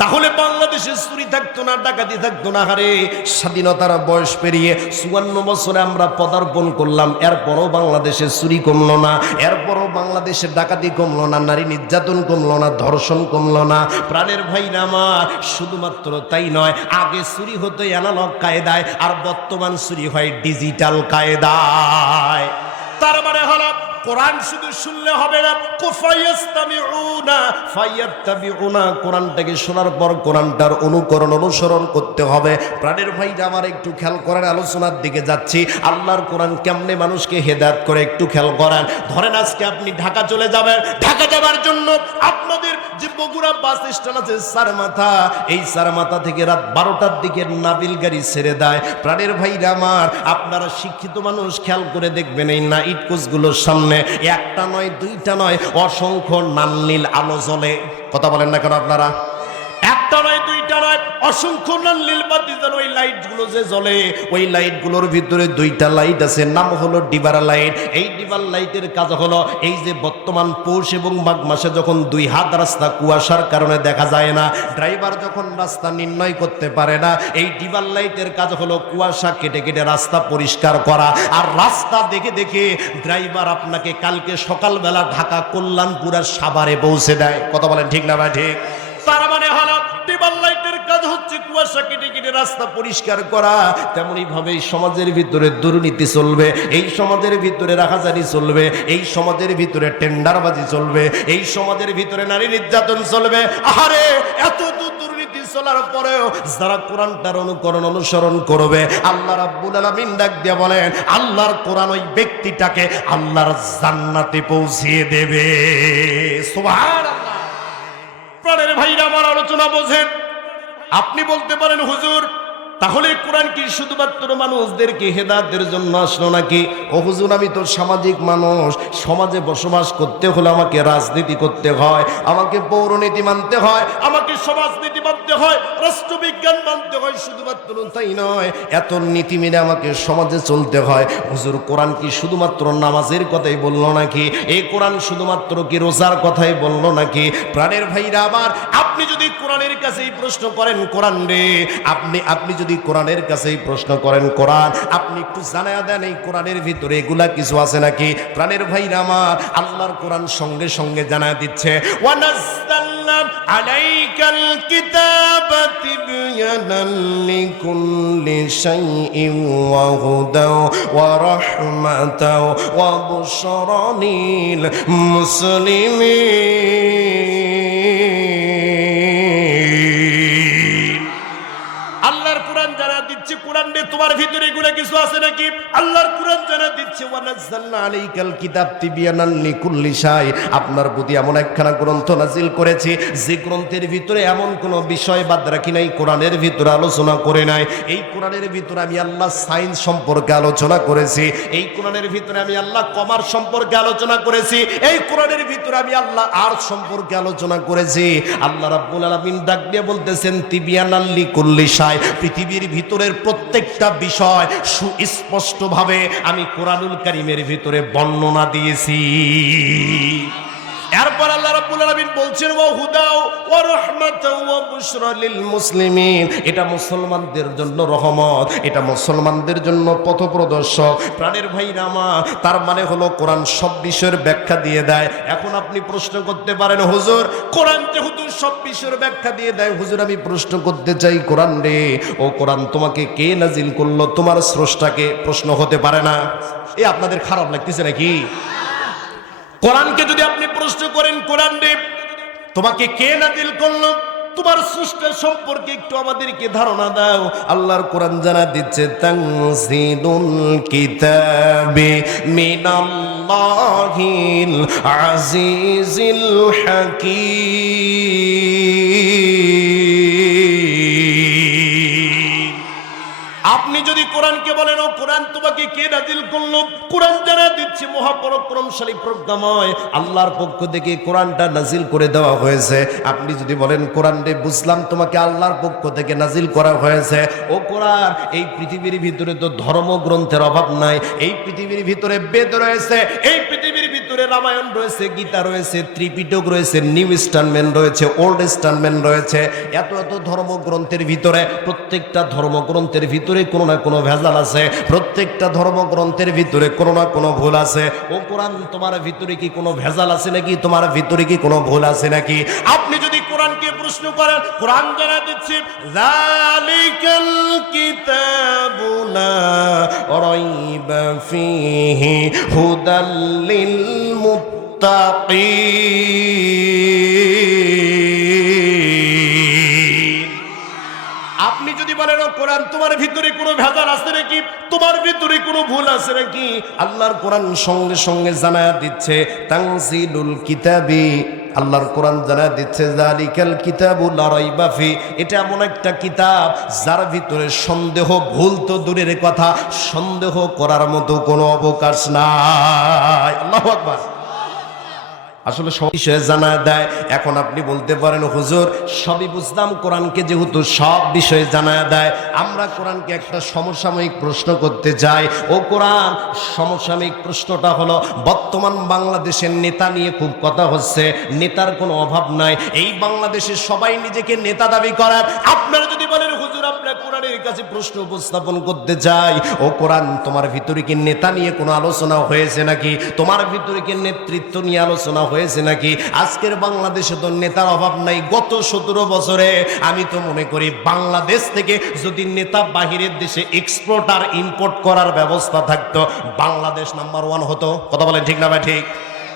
তাহলে বাংলাদেশে চুরি থাকতো না, ডাকাতি থাকতো না। হারে স্বাধীনতার বয়স পেরিয়ে 54 বছরে আমরা পদার্পণ করলাম, এরপরও বাংলাদেশে চুরি কমলো না, এরপরও বাংলাদেশে ডাকাতি কমলো না, নারী নির্যাতন কমলো না, ধর্ষণ কমলো না। প্রাণের ভাইরা আমার, শুধুমাত্র তাই নয়, আগে চুরি হতো অ্যানালগ কায়দায়, আর বর্তমান চুরি হয় ডিজিটাল কায়দায়। তার মানে হলো কোরআন শুধু শুনলে হবে না, কোরআনটাকে শোনার পর কোরআনটার অনুকরণ, অনুসরণ করতে হবে। প্রাণের ভাইরা আমার একটু খেয়াল করেন, আলোচনার দিকে যাচ্ছি। আল্লাহর কোরআন কেমনে মানুষকে হেদায়েত করে একটু খেয়াল করেন। ধরেন আজকে আপনি ঢাকা চলে যাবেন, ঢাকা যাবার জন্য আপনাদের যে বগুড়া বাস স্ট্যান্ড আছে চারমাথা, এই চারমাথা থেকে রাত 12টার দিকে নাবিল গাড়ি ছেড়ে দেয়। প্রাণের ভাইরা আমার, আপনারা শিক্ষিত মানুষ খেয়াল করে দেখবেন, এই নাইট কোচগুলোর সামনে একটা নয়, দুইটা নয়, অসংখ্য নাল আলো জ্বলে। কথা বলেন না কেন আপনারা? একটা নয়, দুইটা নয়, অসংখ্য নাল বাতি জ্বলে। ওই লাইটগুলো যে জ্বলে, ওই লাইটগুলোর ভিতরে 2টা লাইট আছে, নাম হলো ডিবার লাইট। এই ডিবার লাইটের কাজ হলো, এই যে বর্তমান পৌষ এবং মাঘ মাসে যখন 2 হাত রাস্তা কুয়াশার কারণে দেখা যায় না, ড্রাইভার যখন রাস্তা নির্ণয় করতে পারে না, এই ডিবার লাইটের কাজ হলো কুয়াশা কেটে কেটে রাস্তা পরিষ্কার করা। আর রাস্তা দেখে দেখে ড্রাইভার আপনাকে কালকে সকালবেলা ঢাকা কল্যাণপুরের সাভারে পৌঁছে দেয়। কথা বলেন ঠিক না ভাই? ঠিক। তার মানে হলো ডিবার লাইটের কাজ হচ্ছে কুয়াশা কেটে কেটে রাস্তা পরিষ্কার করা। তেমনি ভাবে এই সমাজের ভিতরে দুর্নীতি চলবে, এই সমাজের ভিতরে রাখাজানি চলবে, এই সমাজের ভিতরে টেন্ডারবাজি চলবে, এই সমাজের ভিতরে নারী নির্যাতন চলবে। আরে এত দুর্নীতি চলার পরেও যারা কোরআনটার অনুকরণ, অনুসরণ করবে, আল্লাহ রাব্বুল আলামিন ডাক দিয়ে বলেন, আল্লাহর কোরআন ওই ব্যক্তিটাকে আল্লাহর জান্নাতে পৌঁছিয়ে দেবে। সুবহানাল্লাহ। প্রাণের ভাইরা আমার, আলোচনা বোঝেন। আপনি বলতে পারেন, হুজুর তাহলে কোরআন কি শুধুমাত্র মানুষদেরকে হেদায়েতের জন্য আসলো নাকি? ও হুজুর, আমি তো সামাজিক মানুষ, সমাজে বসবাস করতে হলে আমাকে রাজনীতি করতে হয়, আমাকে পৌরনীতি মানতে হয়, আমাকে সমাজনীতি মানতে হয়, রাষ্ট্রবিজ্ঞান মানতে হয়। শুধুমাত্র তাই নয়, এত নীতি মেনে আমাকে সমাজে চলতে হয়। হুজুর, কোরআন কি শুধুমাত্র নামাজের কথাই বললো নাকি? এই কোরআন শুধুমাত্র কি রোজার কথাই বললো নাকি? প্রাণের ভাইরা আমার, আপনি যদি কোরআনের কাছেই প্রশ্ন করেন, কোরআন রে, আপনি যদি কোরআনের কাছেই প্রশ্ন করেন, কোরআন আপনি একটু জানায়া দেন এই কোরআনের ভিতরে এগুলা কিছু আছে নাকি? প্রাণের ভাইরা আমার, আল্লাহর কোরআন সঙ্গে সঙ্গে জানায়া দিচ্ছে, ওয়ানাজ্জালনা আলাইকাল কিতাবা তিবয়ানান লিকুল্লি শাইইন ওয়া হুদাও ওয়া রাহমাতাও ওয়া বুশরা লিল মুসলিমিন। আল্লাহর কোরআন জানা দিচ্ছে, কোরআন রে তোমার ভিতরে এগুলা কিছু আছে নাকি? আল্লাহর কোরআন জানা দিচ্ছে, ওয়ানাজ্জালনা আলাইকাল কিতাব তিবয়ানান লিকুল্লি শাই, আপনার প্রতি এমন একখানা গ্রন্থ নাজিল করেছি যে গ্রন্থের ভিতরে এমন কোন বিষয় বাদ রাখি নাই, কোরআনের ভিতরে আলোচনা করে নাই। এই কোরআনের ভিতরে আমি আল্লাহ সায়েন্স সম্পর্কে আলোচনা করেছি, এই কোরআনের ভিতরে আমি আল্লাহ কমার্স সম্পর্কে আলোচনা করেছি, এই কোরআনের ভিতরে আমি আল্লাহ আর্ট সম্পর্কে আলোচনা করেছি। আল্লাহ রাব্বুল আলামিন ডাক দিয়ে বলতেছেন, তিবয়ানান লিকুল্লি শাই, পৃথিবীর ভিতরের প্রত্যেকটা বিষয় সুস্পষ্টভাবে আমি কোরআনুল কারীমের ভিতরে বর্ণনা দিয়েছি। এরপর আল্লাহ রাব্বুল আলামিন বলছেন ওয়া হুদাও ওয়া রাহমাতাও ওয়া বুশরা লিল মুসলিমিন, এটা মুসলমানদের জন্য রহমত, এটা মুসলমানদের জন্য পথপ্রদর্শক। প্রাণের ভাইরা আমার, তার মানে হলো কোরআন সব বিষয়ের ব্যাখ্যা দিয়ে দেয়। এখন আপনি প্রশ্ন করতে পারেন হুজুর, কোরআন যেহেতু সব বিষয়ের ব্যাখ্যা দিয়ে দেয়, হুজুর আমি প্রশ্ন করতে চাই, কোরআন রে ও কোরআন তোমাকে কে নাজিল করলো, তোমার স্রষ্টাকে? প্রশ্ন হতে পারে না? এই আপনাদের খারাপ লাগতেছে নাকি? কোরআনকে যদি আপনি প্রশ্ন করেন, কোরআন রে তোমাকে কে নাজিল করলো, তোমার স্রষ্টা সম্পর্কে একটু আমাদেরকে ধারণা দাও। আল্লাহর কোরআন জানা দিচ্ছে তানজিলুল কিতাবি মিনাল্লাহিল আজিজিল হাকীম। আপনি যদি কোরআনকে বলেন ও কোরআন তোমাকে কে নাজিল করলো, কোরআন জানা দিচ্ছে মহাপরাক্রমশালী প্রজ্ঞাময় আল্লাহর পক্ষ থেকে কোরআনটা নাজিল করে দেওয়া হয়েছে। আপনি যদি বলেন কোরআন রে বুঝলাম তোমাকে আল্লাহর পক্ষ থেকে নাজিল করা হয়েছে, ও কোরআন এই পৃথিবীর ভিতরে তো ধর্মগ্রন্থের অভাব নাই, এই পৃথিবীর ভিতরে বেদ রয়েছে, এই পৃথিবীর ভিতরে রামায়ণ রয়েছে, গীতা রয়েছে, ত্রিপিটক রয়েছে, নিউ স্টানমেন্ট রয়েছে, ওল্ড স্টানমেন্ট রয়েছে, এত এত ধর্মগ্রন্থের ভিতরে প্রত্যেকটা ধর্মগ্রন্থের ভিতরে কোনো না কোনো ভেজাল আছে, প্রত্যেকটা ধর্মগ্রন্থের ভিতরে কোনো না কোনো ভুল আছে। ও কোরআন তোমার ভিতরে কি কোনো ভেজাল আছে নাকি, তোমার ভিতরে কি কোনো ভুল আছে নাকি? আপনি যদি কোরআনকে প্রশ্ন করেন, কোরআন জানা দিচ্ছে যালিকাল কিতাবু লা রাইবা ফীহি হুদাল লিল মুত্তাকিন। আপনি যদি বলেন ও কোরআন তোমার ভিতরে কোনো ভেজাল আছে নাকি, তোমার ভিতরে কোনো ভুল আছে নাকি, আল্লাহর কোরআন সঙ্গে সঙ্গে জানা দিচ্ছে তানজিলুল কিতাবি, আল্লাহর কোরআন জানা দিচ্ছে যালিকাল কিতাবু লা রাইবা ফি, এটা এমন একটা কিতাব যার ভিতরে সন্দেহ, ভুল তো দূরের কথা, সন্দেহ করার মতো কোনো অবকাশ নাই। আল্লাহু আকবার। আসলে সব বিষয়ে জানা দেয়। এখন আপনি বলতে পারেন হুজুর সবই বুঝলাম, কোরআনকে যেহেতু সব বিষয়ে জানা দেয়, আমরা কোরআনকে একটা সমসাময়িক প্রশ্ন করতে চাই। ও কোরআন, সমসাময়িক প্রশ্নটা হলো বর্তমান বাংলাদেশের নেতা নিয়ে খুব কথা হচ্ছে, নেতার কোনো অভাব নাই, এই বাংলাদেশে সবাই নিজেকে নেতা দাবি করার। আপনারা যদি বলেন হুজুর আমরা কোরআনের কাছে প্রশ্ন উপস্থাপন করতে চাই, ও কোরআন তোমার ভিতরে কি নেতা নিয়ে কোনো আলোচনা হয়েছে নাকি, তোমার ভিতরে কি নেতৃত্ব নিয়ে আলোচনা হয়েছে নাকি? আজকের বাংলাদেশে তো নেতার অভাব নাই। গত 17 বছরে আমি তো মনে করি বাংলাদেশ থেকে যদি নেতা বাহিরের দেশে এক্সপোর্ট আর ইম্পোর্ট করার ব্যবস্থা থাকতো, বাংলাদেশ নাম্বার 1 হতো। কথা বলেন ঠিক না ভাই? ঠিক।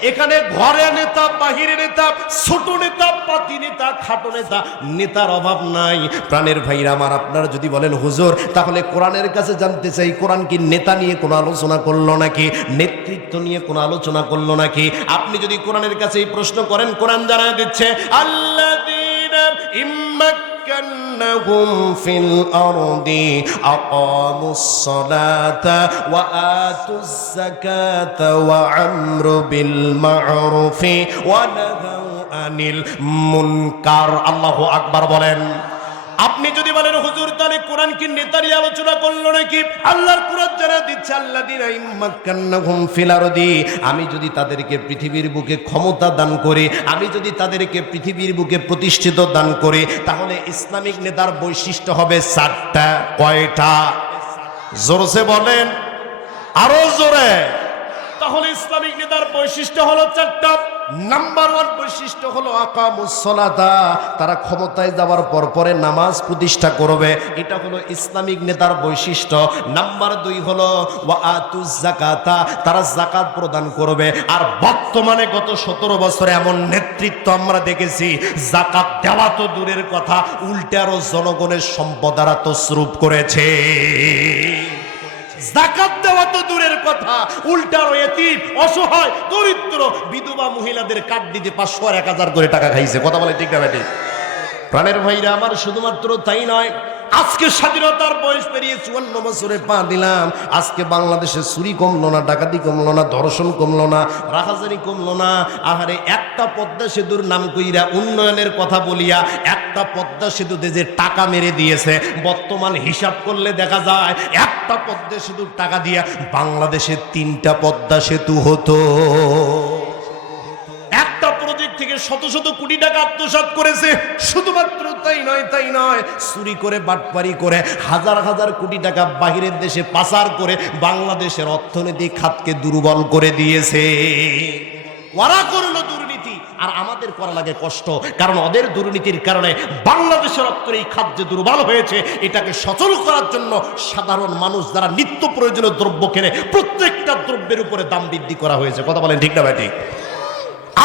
এখানে ঘরে নেতা, বাহিরে নেতা, ছোট নেতা, পাতি নেতা, খাটো নেতা, নেতার অভাব নাই। প্রাণের ভাইরা আমার, আপনারা যদি বলেন হুজুর তাহলে কোরআনের কাছে জানতে চাই, কোরআন কি নেতা নিয়ে কোনো আলোচনা করলো নাকি, নেতৃত্ব নিয়ে কোনো আলোচনা করলো নাকি? আপনি যদি কোরআনের কাছে এই প্রশ্ন করেন, কোরআন জানায় দিচ্ছে আল্লাযীনা ইম্মাক্কান্নাহুম ফিল আরদি আকামুস সালাতা ওয়া আতুজ যাকাতা ওয়া আমরু বিল মা'রুফি ওয়া নাহাউ আনিল মুনকার। আল্লাহু আকবার বলেন। আপনি যদি বলেন হুজুর তাহলে কোরআন কি নেতা নিয়ে আলোচনা করলো নাকি, আল্লাহর কোরআন জানা দিচ্ছে আল্লাযীনা ইম্মাক্কান্নাহুম ফিল আরদি, আমি যদি তাদেরকে পৃথিবীর বুকে ক্ষমতা দান করি, আমি যদি তাদেরকে পৃথিবীর বুকে প্রতিষ্ঠিত দান করি, তাহলে ইসলামিক নেতার বৈশিষ্ট্য হবে 4টা। কয়টা? জোরসে বলেন, আরো জোরে। তাহলে ইসলামিক নেতার বৈশিষ্ট্য হলো 4টা। নাম্বার 1 বৈশিষ্ট্য হলো আকামুস সালাতা, তারা ক্ষমতায় যাওয়ার পর পরে নামাজ প্রতিষ্ঠা করবে, এটা হলো ইসলামিক নেতার বৈশিষ্ট্য। নাম্বার 2 হলো ওয়া আতুজ যাকাতা, তারা যাকাত প্রদান করবে। আর বর্তমানে গত 17 বছরে এমন নেতৃত্ব আমরা দেখেছি, যাকাত দেওয়া তো দূরের কথা, উল্টে আরো জনগণের সম্পদ দ্বারা তসরুপ করেছে। যাকাত দেওয়া তো দূরের কথা, উল্টা এতিম, অসহায়, দরিদ্র, বিধবা মহিলাদের কাট দিতে 500 আর 1000 করে টাকা খাইছে। কথা বলে ঠিক না ভাই? প্রাণের ভাইরা আমার, শুধুমাত্র তাই নয়, আজকে স্বাধীনতার বয়স পেরিয়ে 54 বছরে পা দিলাম, আজকে বাংলাদেশে চুরি কমলো না, ডাকাতি কমলো না, ধর্ষণ কমলো না, রাহাজানি কমলো না। আহারে, একটা পদ্মা সেতুর নাম কইরা উন্নয়নের কথা বলিয়া একটা পদ্মা সেতুতে যে টাকা মেরে দিয়েছে, বর্তমান হিসাব করলে দেখা যায় একটা পদ্মা সেতুর টাকা দিয়া বাংলাদেশে 3টা পদ্মা সেতু হতো। একটা থেকে শত শত কোটি টাকা আত্মসাৎ করেছে। শুধুমাত্র তাই নয়, চুরি করে বাটপারি করে হাজার হাজার কোটি টাকা বাহিরের দেশে পাচার করে বাংলাদেশের অর্থনৈতিক খাতকে দুর্বল করে দিয়েছে। ওরা করলো দুর্নীতি, আর আমাদের করা লাগে কষ্ট, কারণ ওদের দুর্নীতির কারণে বাংলাদেশের অর্থনৈতিক খাত যে দুর্বল হয়েছে, এটাকে সচল করার জন্য সাধারণ মানুষ যারা নিত্য প্রয়োজনীয় দ্রব্য কেনে, প্রত্যেকটা দ্রব্যের উপরে দাম বৃদ্ধি করা হয়েছে। কথা বলেন ঠিক না ভাই ঠিক?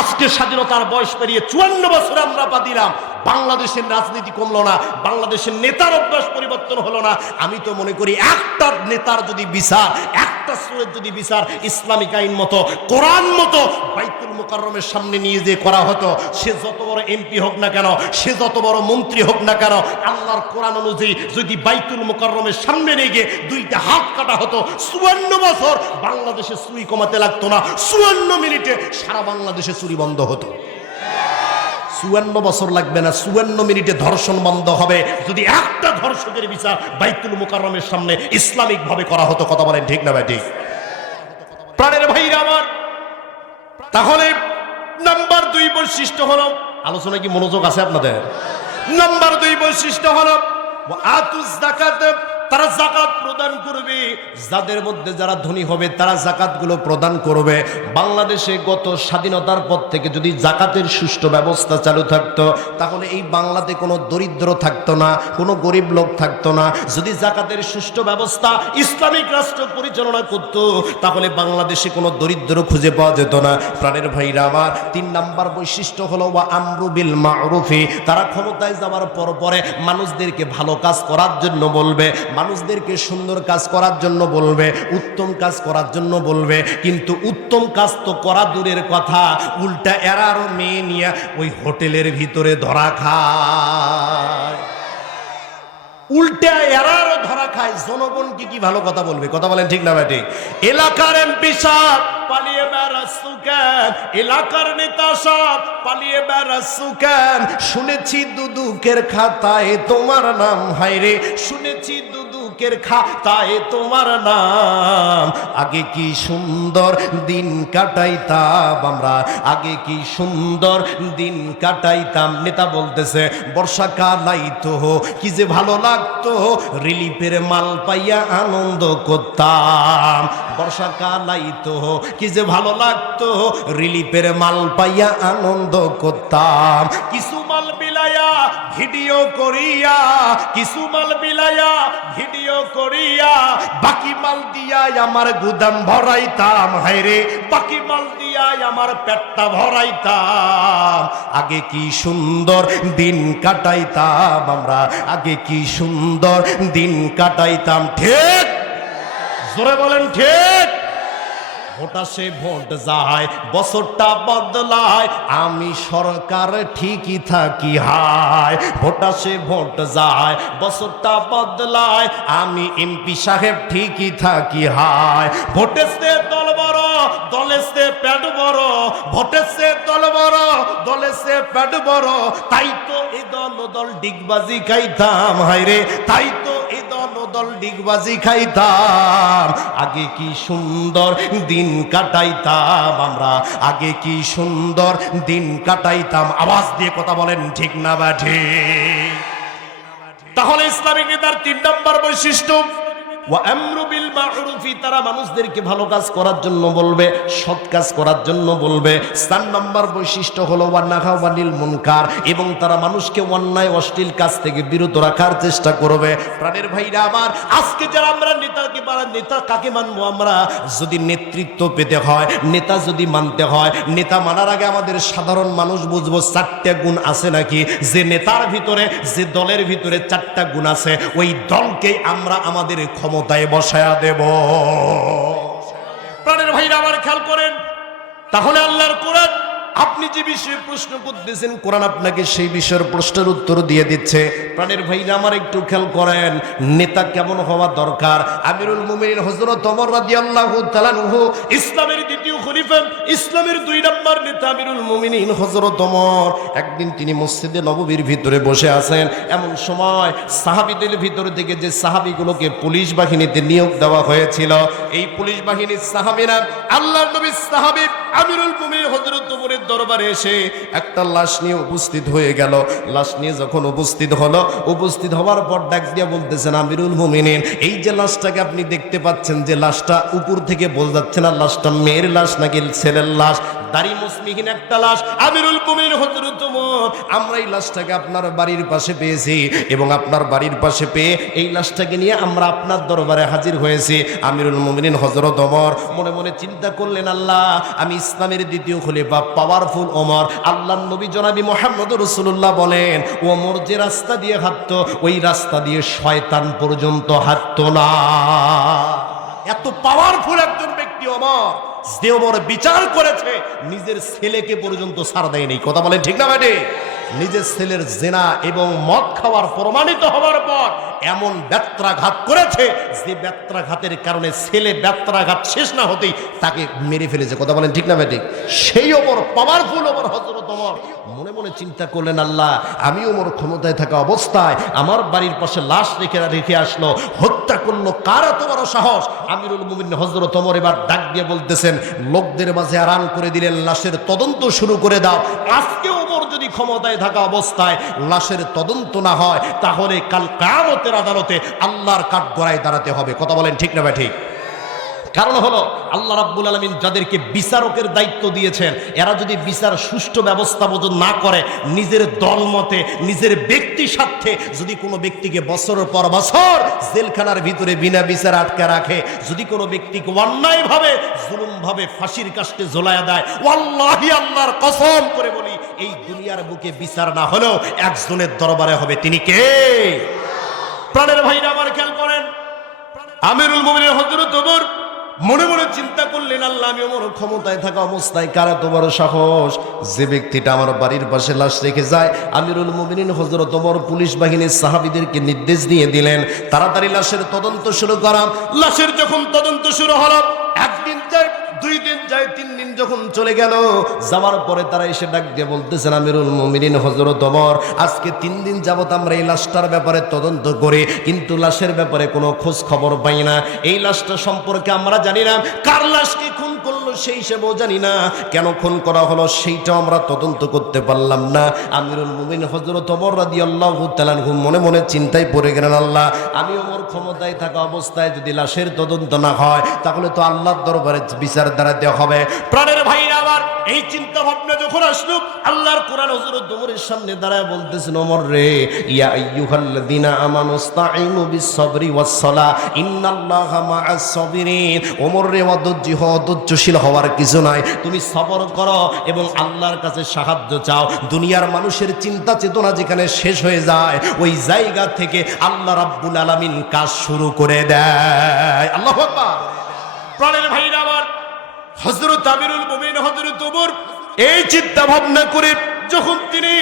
আজকে স্বাধীনতার বয়স পেরিয়ে 54 বছরে আমরা পা দিলাম, বাংলাদেশের রাজনীতি কমলো না, বাংলাদেশের নেতার অভ্যাস পরিবর্তন হলো না। আমি তো মনে করি একটা নেতার যদি বিচার, একটা সুরের যদি বিচার ইসলামিক আইন মতো, কোরআন মতো বাইতুল মুকাররমের সামনে নিয়ে যে করা হতো, সে যত বড় এমপি হোক না কেন, সে যত বড় মন্ত্রী হোক না কেন, আল্লাহর কোরআন অনুযায়ী যদি বাইতুল মুকাররমের সামনে নিয়ে গিয়ে দুইটা হাত কাটা হতো, 54 বছর বাংলাদেশে চুরি কমাতে লাগতো না, 54 মিনিটে সারা বাংলাদেশে চুরি বন্ধ হতো। 54 বছর লাগবে না, 54 মিনিটে ধর্ষণ বন্ধ হবে যদি একটা ধর্ষকের বিচার বাইতুল মুকাররমের সামনে ইসলামিক ভাবে করা হতো। কথা বলেন ঠিক না ভাই ঠিক? প্রাণের ভাইরা আমার, তাহলে নাম্বার 2 বৈশিষ্ট্য হলো, আলোচনা কি মনোযোগ আছে আপনাদের? নাম্বার 2 বৈশিষ্ট্য হলো আতুজ যাকাত, তারা যাকাত প্রদান করবে। যাদের মধ্যে যারা ধনী হবে তারা যাকাতগুলো প্রদান করবে। বাংলাদেশে গত স্বাধীনতার পর থেকে যদি যাকাতের সুষ্ঠু ব্যবস্থা চালু থাকতো, তাহলে এই বাংলাতে কোনো দরিদ্র থাকতো না, কোনো গরিব লোক থাকতো না। যদি যাকাতের সুষ্ঠু ব্যবস্থা ইসলামিক রাষ্ট্র পরিচালনা করত, তাহলে বাংলাদেশে কোনো দরিদ্র খুঁজে পাওয়া যেত না। প্রাণের ভাইরা আমার, 3 নাম্বার বৈশিষ্ট্য হলো ওয়া আমরু বিল মা'রুফি, তারা ক্ষমতায় যাওয়ার পরে মানুষদেরকে ভালো কাজ করার জন্য বলবে, মানুষদেরকে সুন্দর কাজ করার জন্য বলবে, উত্তম কাজ করার জন্য বলবে। কিন্তু উত্তম কাজ তো করা দূরের কথা, উল্টা এরা আরো মেয়ে নিয়ে ওই হোটেলের ভিতরে ধরা খায়, উল্টা এরা আরো ধরা খায়। জনগণকে কি ভালো কথা বলবে? কথা বলেন ঠিক না ভাই ঠিক? এলাকার এমপি সাহেব পালিয়ে বেড়াচ্ছু কেন? এলাকার নেতা সাহেব পালিয়ে বেড়াচ্ছু কেন? শুনেছি দুদুকের খাতায় তোমার নাম, হায়রে শুনেছি দুদুকের খাতায় তোমার নাম। আগে কি সুন্দর দিন কাটাইতাম আমরা, আগে কি সুন্দর দিন কাটাইতাম। নেতা বলতেছে বর্ষাকাল আইতো কি যে ভালো লাগতো, রিলিফের মাল পাইয়া আনন্দ করতাম। বর্ষাকাল আইতো কি যে ভালো লাগতো, রিলিফের মাল পাইয়া আনন্দ করতাম। কিছু মাল বিলাইয়া ভিডিও করিয়া, কিছু মাল বিলাইয়া ভিডিও করিয়া, বাকি মাল দিয়া আমার গুদাম ভরাইতাম, হায়রে বাকি মাল দিয়া আমার পেটটা ভরাইতাম। আগে কি সুন্দর দিন কাটাইতাম আমরা, আগে কি সুন্দর দিন কাটাইতাম। ঠিক জোরে বলেন ঠিক? ভোটাসে ভোট যায়, বছরটা বদলায়, আমি সরকার ঠিকই থাকি হায়। ভোটাসে ভোট যায়, বছরটা বদলায়, আমি এমপি সাহেব ঠিকই থাকি হায়। ভোটেছে দল বড়, দলেছে পেট বড়, ভোটেছে দল বড়, দলেছে পেট বড়, তাই তো এই দল ডিগবাজি খাইতাম, হায়রে তাই তো এই দল ডিগবাজি খাইতাম। আগে কি সুন্দর দিন কাটাইতাম আমরা, আগে কি সুন্দর দিন কাটাইতাম। আওয়াজ দিয়ে কথা বলেন ঠিক না বা ঠিক? তাহলে ইসলামিক নেতার 3 নাম্বার বৈশিষ্ট্য ওয়া আমরু বিল মা'রুফি, তারা মানুষদেরকে ভালো কাজ করার জন্য বলবে, সৎ কাজ করার জন্য বলবে। 4 নাম্বার বৈশিষ্ট্য হলো ওয়া নাহা ওয়ানিল মুনকার, এবং তারা মানুষকে অন্যায় অশ্লীল কাজ থেকে বিরত রাখার চেষ্টা করবে। প্রাণের ভাইরা আমার, আজকে যারা আমরা নেতাকে নেতা কাকে মানবো আমরা? যদি নেতৃত্ব পেতে হয়, নেতা যদি মানতে হয়, নেতা মানার আগে আমাদের সাধারণ মানুষ বুঝবো 4টা গুণ আছে নাকি। যে নেতার ভিতরে, যে দলের ভিতরে 4টা গুণ আছে, ওই দলকেই আমরা আমাদের ক্ষমতায় বসায়া দেব। প্রাণের ভাইরা আমার খেয়াল করেন, তাহলে আল্লাহর কোরআন, আপনি যে বিষয়ে প্রশ্ন করতেছেন, কোরআন আপনাকে সেই বিষয়ের প্রশ্নের উত্তর দিয়ে দিচ্ছে। প্রাণের ভাইরা আমার একটু খেয়াল করেন, নেতা কেমন হওয়া দরকার। আমিরুল মুমিনিন হযরত ওমর রাদিয়াল্লাহু তাআলা আনহু, ইসলামের 2য় খলিফা, ইসলামের 2 নম্বর নেতা আমিরুল মুমিনিন হযরত ওমর, একদিন তিনি মসজিদে নববীর ভিতরে বসে আছেন। এমন সময় সাহাবীদের ভিতর থেকে যে সাহাবীগুলোকে পুলিশ বাহিনীতে নিয়োগ দেওয়া হয়েছিল, এই পুলিশ বাহিনীর সাহাবীরা আল্লাহর নবীর সাহাবী আমিরুল মুমিনিন হযরত ওমরের দরবারে এসে একটা লাশ নিয়ে উপস্থিত হয়ে গেল। লাশ নিয়ে যখন উপস্থিত হলো, উপস্থিত হওয়ার পর ডাক দিয়ে বলতেছেন, আমিরুল মুমিনিন, এই যে লাশটাকে আপনি দেখতে পাচ্ছেন, যে লাশটা উপর থেকে বোঝা যাচ্ছে না লাশটা মেয়ের লাশ নাকি ছেলের লাশ, দাড়ি মুসমিহীন একটা লাশ। আমিরুল মুমিনিন হযরত ওমর, আমরা এই লাশটাকে আপনার বাড়ির পাশে পেয়েছি এবং আপনার বাড়ির পাশে পেয়ে এই লাশটাকে নিয়ে আমরা আপনার দরবারে হাজির হয়েছি। আমিরুল মুমিনিন হযরত ওমর মনে মনে চিন্তা করলেন, আল্লাহ, আমি ইসলামের দ্বিতীয় খলিফা পাওয়ারফুল ওমর, আল্লাহর নবী জনাবি মুহাম্মদ রাসূলুল্লাহ বলেন, ওমর যে রাস্তা দিয়ে হাঁটতো ওই রাস্তা দিয়ে শয়তান পর্যন্ত হাঁটতো না। এত পাওয়ারফুল একজন ব্যক্তি ওমর, যে ওমর বিচার করেছে নিজের ছেলেকে পর্যন্ত ছাড় দেয়নি। কথা বলেন ঠিক না বেটে? নিজের ছেলের জেনা এবং মদ খাওয়ার প্রমাণিত হওয়ার পর এমন ব্যত্রাঘাত করেছে যে ব্যত্রাঘাতের কারণে ছেলে ব্যত্রাঘাত শেষ না হতেই তাকে মেরে ফেলেছে। কথা বলেন ঠিক না বেটে? সেই ওমর, পাওয়ারফুল ওমর হযরত ওমর মনে মনে চিন্তা করলেন, আল্লাহ, আমি ওমর ক্ষমতায় থাকা অবস্থায় আমার বাড়ির পাশে লাশ রেখে আসলো, হত্যা করলো, কার এত বড় সাহস? আমিরুল মুমিনিন হযরত ওমর এবার ডাক দিয়ে বলতেছেন, লোকদের মাঝে আরাম করে দিলেন, লাশের তদন্ত শুরু করে দাও। আজকে ওমর যদি ক্ষমতায় থাকা অবস্থায় লাশের তদন্ত না হয়, তাহলে কাল কিয়ামতের আদালতে আল্লাহর কাঠগড়ায় দাঁড়াতে হবে। কথা বলেন ঠিক না ভাই? ঠিক। কারণ হলো, আল্লাহ রাব্বুল আলামিন যাদেরকে বিচারকের দায়িত্ব দিয়েছেন, এরা যদি বিচার সুষ্ঠু ব্যবস্থাপনা না করে, নিজের দলমতে, নিজের ব্যক্তি স্বার্থে যদি কোনো ব্যক্তিকে বছরের পর বছর জেলখানার ভিতরে বিনা বিচার আটকে রাখে, যদি কোনো ব্যক্তিকে অন্যায়ভাবে জুলুমভাবে ফাঁসির কাস্টে ঝোলায়া দেয়, ওয়াল্লাহি, আল্লাহর কসম করে বলি, এই দুনিয়ার বুকে বিচার না হলেও একজনের দরবারে হবে। তিনি কে? প্রাণের ভাইরা আমার খেয়াল করেন, আমিরুল মুমিনিন হযরত ওমর মনে মনে চিন্তা করলেন, আল্লাহ, আমি ওমর ক্ষমতায় থাকা অবস্থায় কার এত বড় সাহস যে ব্যক্তিটা আমার বাড়ির পাশে লাশ রেখে যায়? আমিরুল মুমিনিন হযরত ওমর পুলিশ বাহিনীর সাহাবীদেরকে নির্দেশ দিয়ে দিলেন, তাড়াতাড়ি লাশের তদন্ত শুরু করা। লাশের যখন তদন্ত শুরু হলো, একদিন যায়, 2 দিন যায়, 3 দিন যখন চলে গেল, যাওয়ার পরে তারা এসে ডাক দিয়ে বলতেছেন, আমিরুল মুমিনিন হযরত ওমর, আজকে 3 দিন যাবত আমরা এই লাশটার ব্যাপারে তদন্ত করি, কিন্তু লাশের ব্যাপারে কোনো খোঁজ খবর পাই না। এই লাশটা সম্পর্কে আমরা জানি না, কার লাশকে খুন করলো সেই হিসেবেও জানি না, কেন খুন করা হলো সেইটাও আমরা তদন্ত করতে পারলাম না। আমিরুল মুমিনিন হযরত ওমর রাদিয়াল্লাহু তাআলা আনহু মনে মনে চিন্তায় পড়ে গেলেন, আল্লাহ, আমি ওমর ক্ষমতায় থাকা অবস্থায় যদি লাশের তদন্ত না হয়, তাহলে তো আল্লাহর দরবারে বিচার দাঁড়াতে হবে। প্রাণের ভাইরা আমার, এই চিন্তা ভাবনা যখন আসলো, আল্লাহর কোরআন হযরত ওমরের সামনে দাঁড়ায় বলতেছেন, ওমর রে, ইয়া আইয়ুহাল্লাযীনা আমানুস্তাঈনু বিস-সাবরি ওয়াস-সালাহ ইন্নাল্লাহা মা'আস সাবিরিন। ওমর রে, ধৈর্যশীল হওয়ার কিছু নাই, তুমি সবর করো এবং আল্লাহর কাছে সাহায্য চাও। দুনিয়ার মানুষের চিন্তা চেতনা যেখানে শেষ হয়ে যায়, ওই জায়গা থেকে আল্লাহ রাব্বুল আলামিন কাজ শুরু করে দেয়। আল্লাহু আকবার। প্রাণের ভাইরা আমার, হযরত আমিরুল মুমিনিন হযরত ওমর এই চিন্তা ভাবনা করে যখন তিনি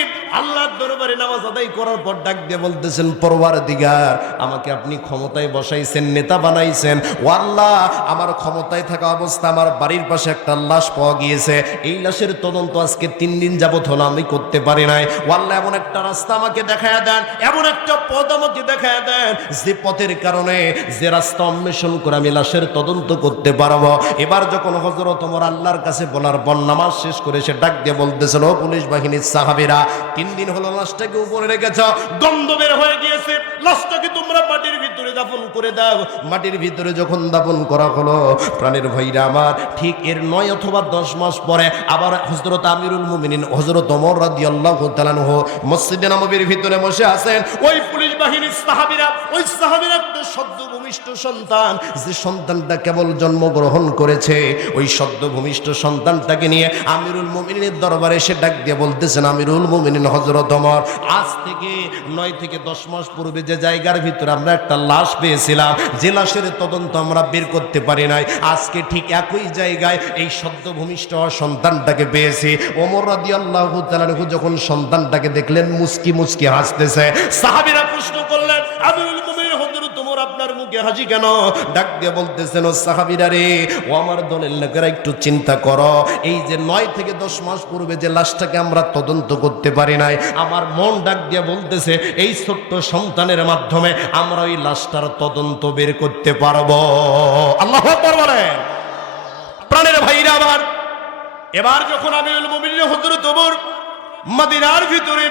আল্লাহর দরবারে নামাজ আদায় করার পর ডাক দিয়ে বলতেছেন, পরওয়ারদিগার, আমাকে আপনি ক্ষমতায় বসাইছেন, নেতা বানাইছেন, ও আল্লাহ, আমার ক্ষমতায় থাকা অবস্থা আমার বাড়ির পাশে একটা লাশ পাওয়া গিয়েছে, এই লাশের তদন্ত আজকে 3 দিন যাবত হলো আমি করতে পারি নাই। ও আল্লাহ, এমন একটা রাস্তা আমাকে দেখায়া দেন, এমন একটা পথ আমাকে দেখায়া দেন, যে পথের কারণে, যে রাস্তা অন্বেষণ করে আমি লাশের তদন্ত করতে পারবো। এবার যখন হযরত ওমর আল্লাহর কাছে বলার পর নামাজ শেষ করে সে ডাক দিয়ে বলতেছিল, ও পুলিশ বাহিনীর সাহাবীরা, 3 দিন হলো লাশটাকে উপরে রেখেছ, গন্ধ বের হয়ে গিয়েছে, লাশটাকে তোমরা মাটির ভিতরে দাফন করে দাও। মাটির ভিতরে যখন দাফন করা হলো, প্রাণের ভাইরা আমার, ঠিক এর 9 অথবা 10 মাস পরে আবার হযরত আমিরুল মুমিনিন হযরত ওমর রাদিয়াল্লাহু তাআলা আনহু মসজিদে নববীর ভিতরে বসে আছেন। ওই পুলিশ বাহিনীর সাহাবীরা, ওই সাহাবীরা একটা সদ্য ভূমিষ্ঠ সন্তান, যে সন্তানটা কেবল জন্মগ্রহণ করেছে, ওই সদ্য ভূমিষ্ঠ সন্তানটাকে নিয়ে আমিরুল মুমিনিনের দরবারে এসে ডাক দিয়ে বলতেছেন, আমিরুল মুমিনিন হযরত ওমর, আজ থেকে 9 থেকে 10 মাস পূর্বে যে জায়গার ভিতরে আমরা একটা লাশ পেয়েছিলাম, যে লাশের তদন্ত আমরা বের করতে পারি নাই, আজকে ঠিক একই জায়গায় এই সদ্য ভূমিষ্ঠ সন্তানটাকে পেয়েছি। ওমর রাদিয়াল্লাহু তাআলা আনহু যখন সন্তানটাকে দেখলেন, মুচকি মুচকি হাসতেছে। সাহাবীরা প্রশ্ন করলেন, আমিরুল মুমিনিন হযরত ওমর, আপনার মুখে হাসি কেন? ডাক দিয়ে বলতেছেন, ও সাহাবীরা রে, ও আমার দলের লোকেরা, একটু চিন্তা করো, এই যে 9 থেকে 10 মাস পূর্বে যে লাশটাকে আমরা তদন্ত করতে পারি নাই, আমার মন ডাক দিয়ে বলতেছে, এই ছোট্ট সন্তানের মাধ্যমে আমরা ওই লাশটার তদন্ত বের করতে পারবো। আল্লাহু আকবার বলেন। প্রাণের ভাইরা আমার, এবার যখন আমিরুল মুমিনিন হযরত ওমর মদিনার ভিতরে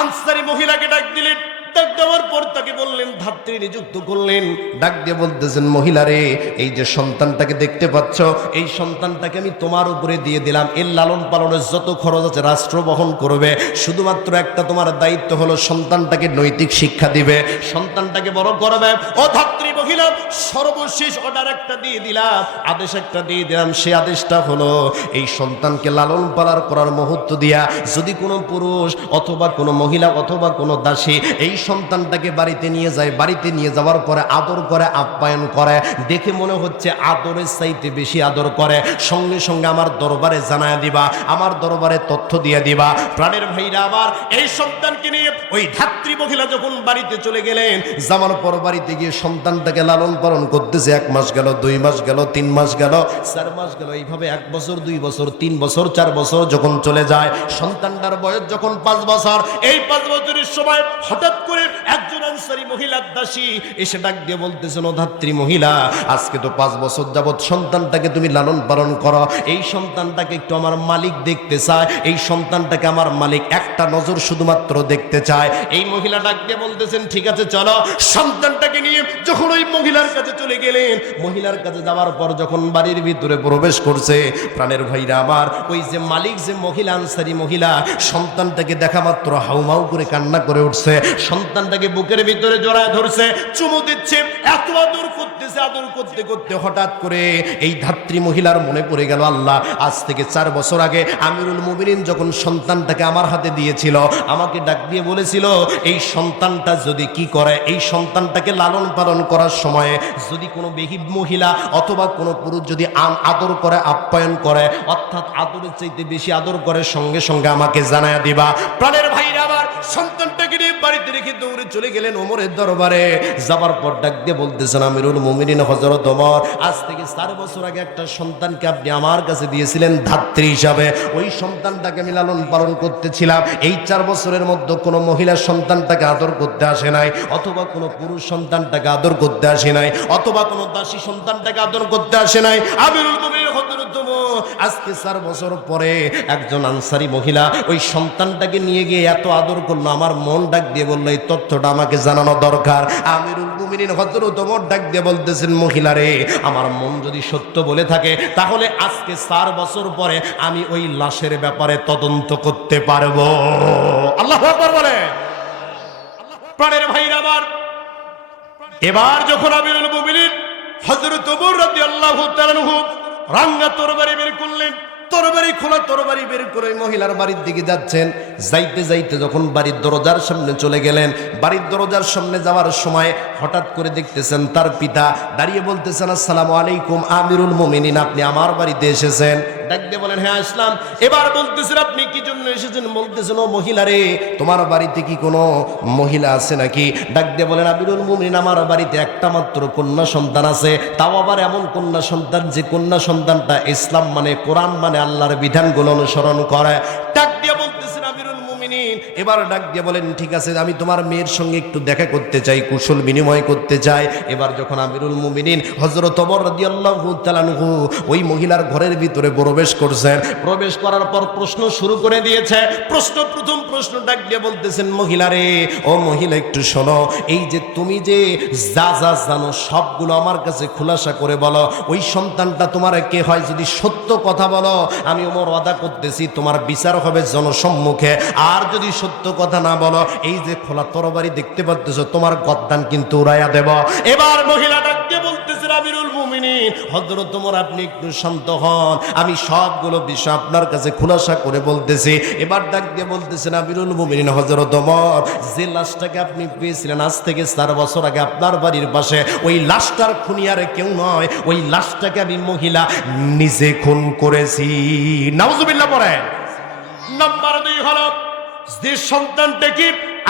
আনসারী মহিলাকে ডাক দিলেন, ডাক দেওয়ার পর তাকে বললেন, ধাত্রী নিযুক্ত করলেন। ডাক দিয়ে বলতেছেন, মহিলারে, এই যে সন্তানটাকে দেখতে পাচ্ছ, এই সন্তানটাকে আমি তোমার উপরে দিয়ে দিলাম। এর লালন পালনের যত খরচ আছে রাষ্ট্র বহন করবে। শুধুমাত্র একটা তোমার দায়িত্ব হলো সন্তানটাকে নৈতিক শিক্ষা দিবে, সন্তানটাকে বড় করবে। ও ধাত্রী মহিলা, সর্বশেষ অর্ডার একটা দিয়ে দিলাম, আদেশ একটা দিয়ে দিলাম। সে আদেশটা হলো এই সন্তানকে লালন পালন করার মুহূর্ত দিয়া যদি কোনো পুরুষ অথবা কোনো মহিলা অথবা কোনো দাসী এই সন্তানটাকে বাড়িতে নিয়ে যায়, বাড়িতে নিয়ে যাওয়ার পরে আদর করে, আপ্যায়ন করে, দেখে মনে হচ্ছে আদরের চাইতে বেশি আদর করে, সঙ্গে সঙ্গে আমার দরবারে জানায় দিবা, আমার দরবারে তথ্য দিয়ে দিবা। প্রাণের ভাইরা আমার, এই সন্তানকে নিয়ে ওই ধাত্রী মহিলা যখন বাড়িতে চলে গেলেন, যাওয়ার পর বাড়িতে গিয়ে সন্তানটাকে লালন পালন করতেছে। 1 মাস গেল, 2 মাস গেল, 3 মাস গেল, 4 মাস গেল, এইভাবে 1 বছর, 2 বছর, 3 বছর, 4 বছর যখন চলে যায়, সন্তানটার বয়স যখন 5 বছর, এই 5 বছরের সময় হঠাৎ করে একজন আনসারী মহিলার দাসী এসে ডাক দিয়ে বলতেছেন, ও ধাত্রী মহিলা, আজকে তো 5 বছর যাবৎ সন্তানটাকে তুমি লালন পালন করো, এই সন্তানটাকে একটু আমার মালিক দেখতে চায়, এই সন্তানটাকে আমার মালিক একটা নজর শুধুমাত্র দেখতে চায়। এই মহিলা ডাক দিয়ে বলতেছেন, ঠিক আছে চলো। সন্তানটাকে নিয়ে যখন ওই মহিলার কাছে চলে গেলেন, মহিলার কাছে যাওয়ার পর যখন বাড়ির ভিতরে প্রবেশ করছে, প্রাণের ভাইরা আমার, ওই যে মালিক, যে মহিলা, আনসারী মহিলা, সন্তানটাকে দেখা মাত্র হাউমাউ করে কান্না করে উঠছে, সন্তানটাকে বুকের ভিতরে জড়ায় ধরছে, চুমু দিচ্ছে, এত আদর করতেছে। আদর করতে করতে হঠাৎ করে এই ধাত্রী মহিলার মনে পড়ে গেল, আল্লাহ, আজ থেকে 4 বছর আগে আমিরুল মুমিনিন যখন সন্তানটাকে আমার হাতে দিয়েছিল, আমাকে ডাক দিয়ে বলেছিল, এই সন্তানটা যদি কি করে, এই সন্তানটাকে লালন পালন করার সময়ে যদি কোনো বেহিব মহিলা অথবা কোনো পুরুষ যদি আদর করে, আপ্যায়ন করে, অর্থাৎ আদরের চাইতে বেশি আদর করে, সঙ্গে সঙ্গে আমাকে জানায়া দিবা। প্রাণের ভাইরা আমার, সন্তানটাকে নিয়ে বাড়িতে রেখে দৌড়ে চলে গেলেন ওমরের দরবারে। যাবার পর ডাক দিয়ে বলতেছেন, আমিরুল মুমিনিন হযরত ওমর, আজ থেকে 4 বছর আগে একটা সন্তানকে আপনি আমার কাছে দিয়েছিলেন ধাত্রী হিসাবে, ওই সন্তানটাকে আমি লালন পালন করতেছিলাম। এই 4 বছরের মধ্যে কোনো মহিলার সন্তানটাকে আদর করতে আসে নাই, অথবা কোনো পুরুষ সন্তানটাকে আদর করতে আসে নাই, অথবা কোনো দাসী সন্তানটাকে আদর করতে আসে নাই। আমিরুল মুমিনিন হযরত ওমর আজকে 4 বছর পরে একজন আনসারী মহিলা ওই সন্তানটাকে নিয়ে গিয়ে এত আদর করলো, আমার মন ডাক দিয়ে বললো, এই তথ্যটা আমাকে জানানো দরকার। আমিরুল মুমিনিন হযরত ওমর ডাক দিয়ে বলতেছেন, মহিলা রে, আমার মন যদি সত্য বলে থাকে, তাহলে আজকে 4 বছর পরে আমি ওই লাশের ব্যাপারে তদন্ত করতে পারবো। আল্লাহু আকবার বলে। প্রাণের ভাইরা আমার, এবার যখন আমিরুল মুমিনিন হযরত ওমর রাদিয়াল্লাহু তাআলা আনহু রাঙ্গা তরবারি বের করলেন, তরবারি খোলা তরবারি বের করে মহিলার বাড়ির দিকে যাচ্ছেন। যাইতে যাইতে যখন বাড়ির দরজার সামনে চলে গেলেন, বাড়ির দরজার সামনে যাওয়ার সময় হঠাৎ করে দেখতেছেন তার পিতা দাঁড়িয়ে বলতেছেন, আসসালামু আলাইকুম আমিরুল মুমিনিন, আপনি আমার বাড়িতে এসেছেন? ডাক দিয়ে বলেন, হ্যাঁ আসলাম। এবার বলতেছেন, আপনি কি জন্য এসেছেন? বলতেছেন, ও মহিলা রে, তোমার বাড়িতে কি কোনো মহিলা আছে নাকি? ডাক দিয়ে বলেন, আমিরুল মুমিনিন, আমার বাড়িতে একটা মাত্র কন্যা সন্তান আছে, তাও আবার এমন কন্যা সন্তান যে কন্যা সন্তানটা ইসলাম মানে, কোরআন মানে, আল্লাহর বিধানগুলো অনুসরণ করে। ডাক দিয়ে বলতেছেন, আমিরুল মুমিনিন, এবার ডাক দিয়ে বলেন, ঠিক আছে, আমি তোমার মেয়ের সঙ্গে একটু দেখা করতে চাই, কুশল বিনিময় করতে চাই। এবার যখন আমিরুল মুমিনিন হযরত ওমর রাদিয়াল্লাহু তাআলা আনহু ওই মহিলার ঘরের ভিতরে প্রবেশ করছেন, প্রবেশ করার পর প্রশ্ন শুরু করে দিয়েছে। প্রথম প্রশ্ন ডাক দিয়ে বলতেছেন, মহিলা রে, ও মহিলা, একটু শোনো, এই যে তুমি যে যা যা জানো সবগুলো আমার কাছে খুলাসা করে বলো, ওই সন্তানটা তোমার কে হয়? যদি সত্য কথা বলো, আমি ওমর ওয়াদা করতেছি তোমার বিচার হবে জনসম্মুখে, আর যদি সত্য কথা না বলো, এই যে খোলা তরবারি দেখতে পাচ্ছ, তোমার গর্দান কিন্তু উড়াইয়া দেব। এবার মহিলা ডাক দিয়ে বলতেছেন, আমিরুল মুমিনিন হযরত ওমর, আপনি একটু শান্ত হন, আমি সবগুলো বিষয় আপনার কাছে খুলাসা করে বলতেছি। এবার ডাক দিয়ে বলতেছেন, আমিরুল মুমিনিন হযরত ওমর, যে লাশটাকে আপনি পেয়েছিলেন আজ থেকে 4 বছর আগে আপনার বাড়ির পাশে, ওই লাশটার খুনি আর কেউ নয়, ওই লাশটাকে আমি মহিলা নিজে খুন করেছি। নাউজুবিল্লাহ পড়েন। নাম্বার 2 হলো, যে সন্তানটাকে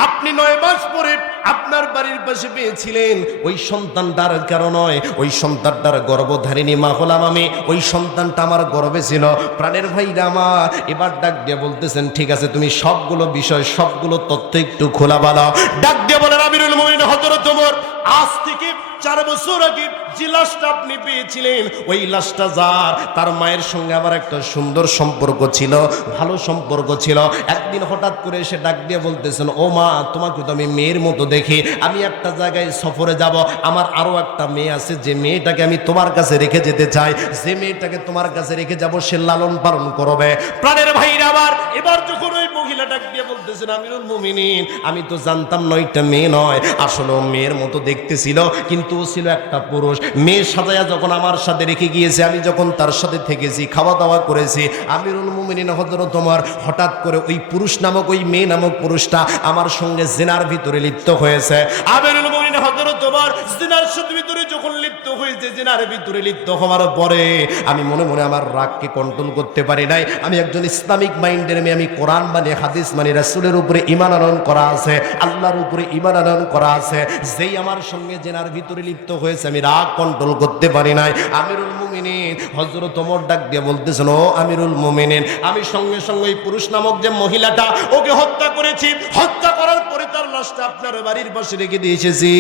আপনি 9 মাস পরে আপনার বাড়ির পাশে পেয়েছিলেন, ওই সন্তানটার কারণ নয়, ওই সন্তানটার গর্ভধারিণী মা হলাম আমি, ওই সন্তানটা আমার গর্ভে ছিল। প্রাণের ভাইরা আমার, এবার ডাক দিয়ে বলতেছেন, ঠিক আছে, তুমি সবগুলো বিষয়, সবগুলো তথ্য একটু খোলা বলো। ডাক দিয়ে বলেন, আমিরুল মুমিনিন হযরত ওমর আজ থেকে 4 বছর আগে যে লাশটা আপনি পেয়েছিলেন ওই লাশটা যার, তার মায়ের সঙ্গে আমার একটা সুন্দর সম্পর্ক ছিল, ভালো সম্পর্ক ছিল। একদিন হঠাৎ করে এসে ডাক দিয়ে বলতেছেন, ও মা, তোমাকে তো আমি মেয়ের মতো দেখি, আমি একটা জায়গায় সফরে যাব, আমার আরো একটা মেয়ে আছে, যে মেয়েটাকে আমি তোমার কাছে রেখে যেতে চাই, যে মেয়েটাকে তোমার কাছে রেখে যাব সে লালন পালন করবে। প্রাণের ভাইরা আমার, এবার যখন ওই মহিলা ডাক দিয়ে বলতেছেন, আমিরুল মুমিনিন, আমি তো জানতাম না এটা মেয়ে নয়, আসলে ও মেয়ের মতো দেখতেছিল, কিন্তু ও ছিল একটা পুরুষ। মেয়ে সাজায়া যখন আমার সাথে রেখে গিয়েছে, আমি যখন তার সাথে থেকেছি, খাওয়া দাওয়া করেছি, আমিরুল মুমিনিন হযরত ওমর হঠাৎ করে ওই পুরুষ নামক, ওই মেয়ে নামক পুরুষটা আমার সঙ্গে জিনার ভিতরে লিপ্ত হয়েছে। আমিরুল মুমিনিন হযরত ওমর জিনার সাথে ভিতরে যখন লিপ্ত হয়েছে, জিনার ভিতরে লিপ্ত হওয়ার পরে আমি মনে মনে আমার রাগকে কন্ট্রোল করতে পারি নাই। আমি একজন ইসলামিক মাইন্ডের মেয়ে, আমি কোরআন মানে, হাদিস মানে, রাসূলের উপরে ঈমান আনয়ন করা আছে, আল্লাহর উপরে ঈমান আনয়ন করা আছে। যেই আমার সঙ্গে জিনার ভিতরে লিপ্ত হয়েছে, আমি রাগ কন্ট্রোল করতে পারি নাই। আমিরুল মুমিনিন হযরত ওমর ডাক দিয়ে বলতেছেন, ও আমিরুল মুমিনিন, আমি সঙ্গে সঙ্গে ওই পুরুষ নামক যে মহিলাটা, ওকে হত্যা করেছি, হত্যা করার পরে তার লাশটা আপনার বাড়ির পাশে রেখে দিয়ে এসেছি।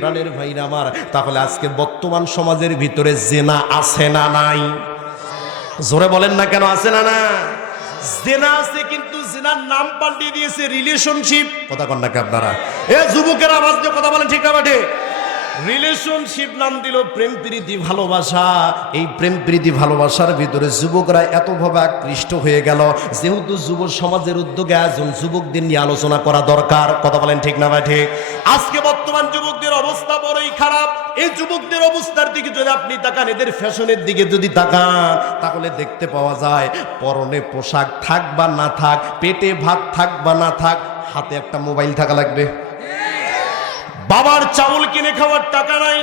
প্রাণের ভাইরা আমার, তাহলে আজকে বর্তমান সমাজের ভিতরে জিনা আছে না নাই? জোরে বলেন না কেন, আছে না না? জিনা আছে, কিন্তু জিনার নাম পাল্টে দিয়েছে রিলেশনশিপ। কথা কন না কি আপনারা? এ যুবকের আওয়াজ দিয়ে কথা বলেন, ঠিক না বাটে? রিলেশনশিপ নাম দিল প্রেম প্রীতি ভালোবাসা। এই প্রেম প্রীতি ভালোবাসার ভিতরে যুবকরা এতভাবে আকৃষ্ট হয়ে গেল, যেহেতু যুব সমাজের উদ্যোগে একজন যুবকদের নিয়ে আলোচনা করা দরকার। কথা বলেন, ঠিক না ভাই? ঠিক। আজকে বর্তমান যুবকদের অবস্থা বড়ই খারাপ। এই যুবকদের অবস্থার দিকে যদি আপনি তাকান, এদের ফ্যাশনের দিকে যদি তাকান, তাহলে দেখতে পাওয়া যায় পরনে পোশাক থাক বা না থাক, পেটে ভাত থাক বা না থাক, হাতে একটা মোবাইল থাকা লাগবে। বাবার চাউল কিনে খাওয়ার টাকা নাই,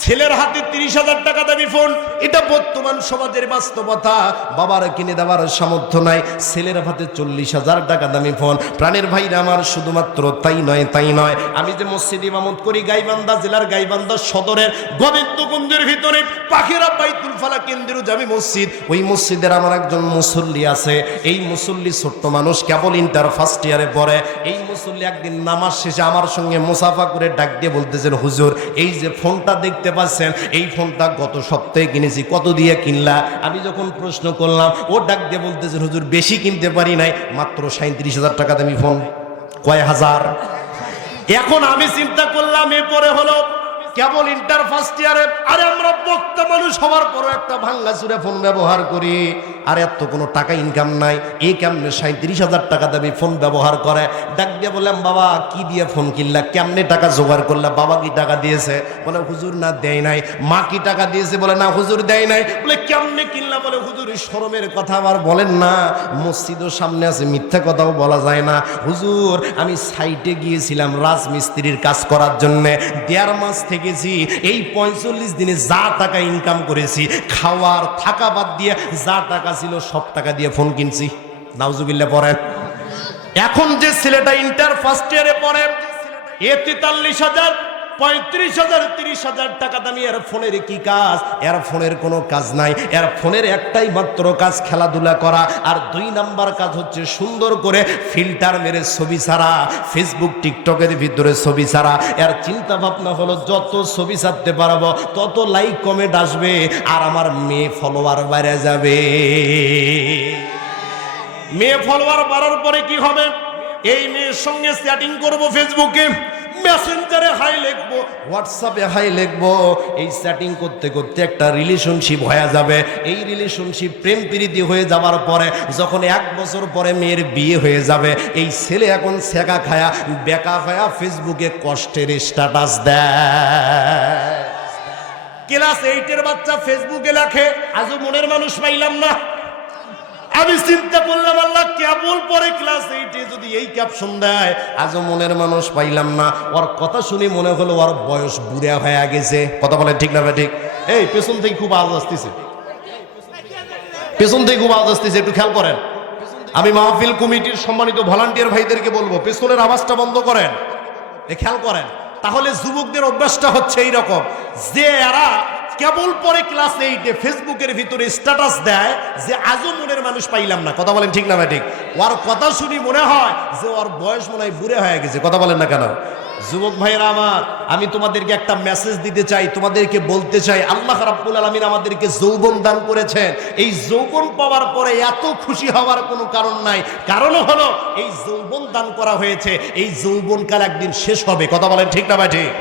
ছেলের হাতে 30,000 টাকা দামি ফোন। এটা বর্তমান সমাজের বাস্তবতা। বাবার কিনে দেওয়ার সামর্থ্য নাই, ছেলের হাতে 40,000 টাকা দামি ফোন। প্রাণের ভাইরা আমার, শুধুমাত্র তাই নয়, আমি যে মসজিদ ইমামত করি গাইবান্ধা জেলার গাইবান্ধা সদরের গোবিন্দগঞ্জের ভিতরে পাখিরা বাইতুল ফালা কেন্দ্রীয় জামি মসজিদ, ওই মসজিদের আমার একজন মুসল্লি আছে। এই মুসল্লি ছোট্ট মানুষ, কেবল ইন্টার ফার্স্ট ইয়ারে পড়ে। এই মুসল্লি একদিন নামাজ শেষে আমার সঙ্গে মুসাফা করে ডাক দিয়ে বলতেছেন, হুজুর, এই যে ফোনটা দেখতে পাচ্ছেন, এই ফোনটা গত সপ্তাহে কিনেছি, কত দিয়ে কিনলা? আমি যখন প্রশ্ন করলাম, ও ডাক দিয়ে বলতেছেন, হুজুর, বেশি কিনতে পারি নাই, মাত্র 37,000 টাকা দামি ফোন। কয় হাজার? এখন আমি চিন্তা করলাম, এরপরে হলো কেবল ইন্টার ফার্স্ট ইয়ারে, আরে আমরা বক্তা মানুষ হওয়ার পরও একটা ভাঙ্গা চুরে ফোন ব্যবহার করি, আর এত কোনো টাকা ইনকাম নাই, এই কেমনে 37,000 টাকা দামি ফোন ব্যবহার করে? ডাক দিয়ে বললাম, বাবা কি দিয়ে ফোন কিনলা, কেমনে টাকা জোগাড় করলা? বাবা কি টাকা দিয়েছে? বলে, হুজুর না, দেয় নাই। মা কি টাকা দিয়েছে? বলে, না হুজুর, দেয় নাই। বলে, কেমনে কিনলা? বলে, হুজুর, শরমের কথা আবার বলেন না, মসজিদের সামনে আছে, মিথ্যা কথাও বলা যায় না। হুজুর, আমি সাইটে গিয়েছিলাম রাজমিস্ত্রির কাজ করার জন্যে, 1.5 মাস থেকে এই 45 দিনে যা টাকা ইনকাম করেছি, খাওয়ার থাকা বাদ দিয়ে যা টাকা ছিল সব টাকা দিয়ে ফোন কিনছি। নাউজুবিল্লাহ পড়েন। এখন যে ছেলেটা ইন্টার ফার্স্ট ইয়ারে পড়ে, 43,000 35,000 30,000 টাকা দামি এর ফোনের কি কাজ? এর ফোনের কোনো কাজ নাই। এর ফোনের একটাই মাত্র কাজ, খেলাধুলা করা। আর 2 নাম্বার কাজ হচ্ছে সুন্দর করে ফিল্টার মেরে ছবি ছাড়া, ফেসবুক টিকটকের ভিতরে ছবি ছাড়া। এর চিন্তা ভাবনা হলো, যত ছবি ছাড়তে পারবো তত লাইক কমেন্ট আসবে, আর আমার মেয়ে ফলোয়ার বেড়ে যাবে। মেয়ে ফলোয়ার বাড়ার পরে কি হবে? এই মেয়ের সঙ্গে চ্যাটিং করবো, ফেসবুকে মেসেঞ্জারে হাই লিখবো, হোয়াটসঅ্যাপে হাই লিখবো। এই চ্যাটিং করতে করতে একটা রিলেশনশিপ হয়ে যাবে। এই রিলেশনশিপ প্রেম প্রীতি হয়ে যাওয়ার পরে যখন 1 বছর পরে মেয়ের বিয়ে হয়ে যাবে, এই ছেলে এখন সেকা খায়া বেকা খায়া ফেসবুকে কষ্টের স্ট্যাটাস দেয়। ক্লাস 8-এর বাচ্চা ফেসবুকে লেখে, আজও মনের মানুষ পাইলাম না। আমি চিন্তা করলাম, আল্লাহ, কেবল পরে ক্লাস 8-এ যদি এই ক্যাপশন দেয়, আজও মনের মানুষ পাইলাম না। ওর কথা শুনে মনে হলো ওর বয়স বুড়া হয়ে গেছে। কথা বলে, ঠিক না ভাই? ঠিক। এই পেছন থেকে খুব আওয়াজ আসতেছে, পেছন থেকে খুব আওয়াজ আসতেছে, একটু খেয়াল করেন। আমি মাহফিল কমিটির সম্মানিত ভলান্টিয়ার ভাইদেরকে বলবো, পেছনের আওয়াজটা বন্ধ করেন, খেয়াল করেন। তাহলে যুবকদের অভ্যাসটা হচ্ছে এইরকম, যে এরা কেবল পরে ক্লাস 8-এ ফেসবুকের ভিতরে স্ট্যাটাস দেয় যে আজও মনের মানুষ পাইলাম না। কথা বলেন ঠিক না ভাই? ঠিক। ওর কথা শুনি মনে হয় যে ওর বয়স মনে হয় বুড়ে হয়ে গেছে। কথা বলেন না কেন? যুবক ভাইরা আমার, আমি তোমাদেরকে একটা মেসেজ দিতে চাই, তোমাদেরকে বলতে চাই, আল্লাহ রাব্বুল আলামিন আমাদেরকে যৌবন দান করেছেন। এই যৌবন পাওয়ার পরে এত খুশি হওয়ার কোনো কারণ নাই। কারণ হলো এই যৌবন দান করা হয়েছে, এই যৌবনকাল একদিন শেষ হবে। কথা বলেন ঠিক না ভাই? ঠিক।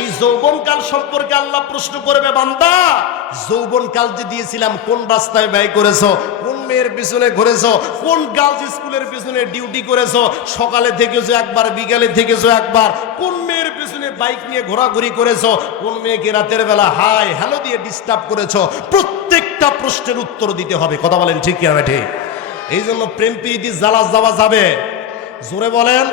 এই যৌবনকাল সম্পর্কে আল্লাহ প্রশ্ন করবে, বান্দা যৌবনকাল যে দিয়েছিলাম কোন রাস্তায় ব্যয় করেছো, কোন মেয়ের পিছনে ঘুরেছো, কোন গার্লস স্কুলের পিছনে ডিউটি করেছো, সকালে থেকেছো একবার, বিকালে থেকেছো একবার, কোন মেয়ের পিছনে বাইক নিয়ে ঘোরাঘুরি করেছো, কোন মেয়েকে রাতের বেলা হাই হ্যালো দিয়ে ডিস্টার্ব করেছো, প্রত্যেকটা প্রশ্নের উত্তর দিতে হবে। কথা বলেন ঠিক কি হবে? ঠিক। এই জন্য প্রেম প্রীতি জ্বালা যাওয়া যাবে? জোরে বলেন।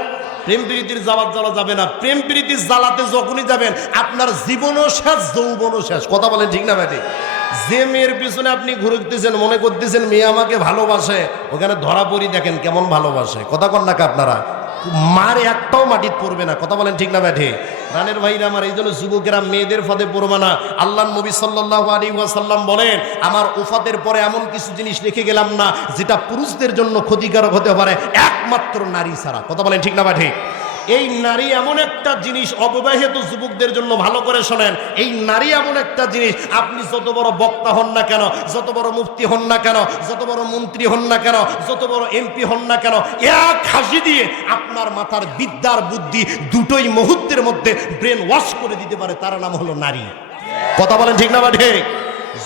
প্রেম প্রীতির জ্বালা যাবে না। প্রেম প্রীতির জ্বালাতে যখনই যাবেন আপনার জীবনও শেষ, যৌবনও শেষ। কথা বলেন ঠিক না ভাই? যে মেয়ের পিছনে আপনি ঘুরতেছেন, মনে করতেছেন মেয়ে আমাকে ভালোবাসে, ওখানে ধরা পড়ি দেখেন কেমন ভালোবাসে। কথা কন না আপনারা? মার একটাও মাটিতে পড়বে না। কথা বলেন ঠিক না ভাই? ঠিক। রানের ভাইরা আমার, এই জন্য যুবকেরা মেয়েদের ফাঁদে পড়বে না। আল্লাহর নবী সাল্লাল্লাহু আলাইহি ওয়াসাল্লাম বলেন, আমার উফাতের পরে এমন কিছু জিনিস রেখে গেলাম না যেটা পুরুষদের জন্য ক্ষতিকারক হতে পারে, একমাত্র নারী ছাড়া। কথা বলেন ঠিক না ভাই? ঠিক। এই নারী এমন একটা জিনিস, অবিবাহিত যুবকদের জন্য ভালো করে শোনেন, এই নারী এমন একটা জিনিস, আপনি যত বড় বক্তা হন না কেন, যত বড় মুফতি হন না কেন, যত বড় মন্ত্রী হন না কেন, যত বড় এমপি হন না কেন, এক হাসি দিয়ে আপনার মাথার বিদ্যার বুদ্ধি দুটোই মুহূর্তের মধ্যে ব্রেন ওয়াশ করে দিতে পারে, তার নাম হলো নারী। কথা বলেন ঠিক না বা ঠিক?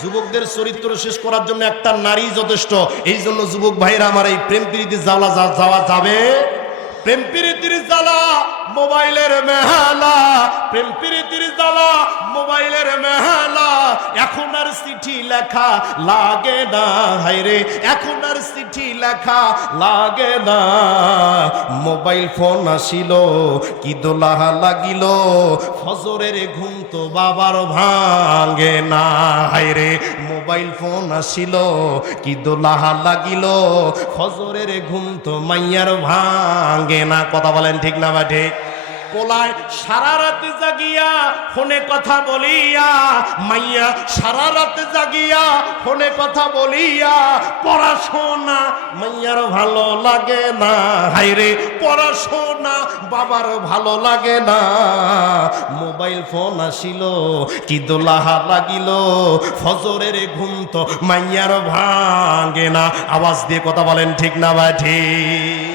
যুবকদের চরিত্র শেষ করার জন্য একটা নারী যথেষ্ট। এই জন্য যুবক ভাইরা আমার, এই প্রেম প্রীতি যাওয়া যাবে? প্রেম প্রীতির জ্বালা মোবাইলের মেহালা, প্রেম প্রীতির জ্বালা মোবাইলের মেহালা, এখন আর চিঠি লেখা লাগে না, হায়রে এখন আর চিঠি লেখা লাগে না। মোবাইল ফোন আসিল কি দোলাহা লাগিল, ফজরের ঘুম তো বাবার ভাঙে না, হায়রে মোবাইল ফোন আসিল কি দোলাহা লাগিল, ফজরের ঘুম তো মাইয়ার ভাঙে না। কথা বলেন ঠিক না বা ঠিক? পোলায় সারা রাতে জাগিয়া ফোনে কথা বলিয়া, মাইয়া সারা রাতে জাগিয়া ফোনে কথা বলিয়া, পড়াশোনা মাইয়ার ভালো লাগে না, হায়রে পড়াশোনা বাবার ভালো লাগে না। মোবাইল ফোন আসিল কি দোলাহা লাগিল, ফজরের ঘুম তো মাইয়ার ভাঙে না। আওয়াজ দিয়ে কথা বলেন ঠিক না বা ঠিক?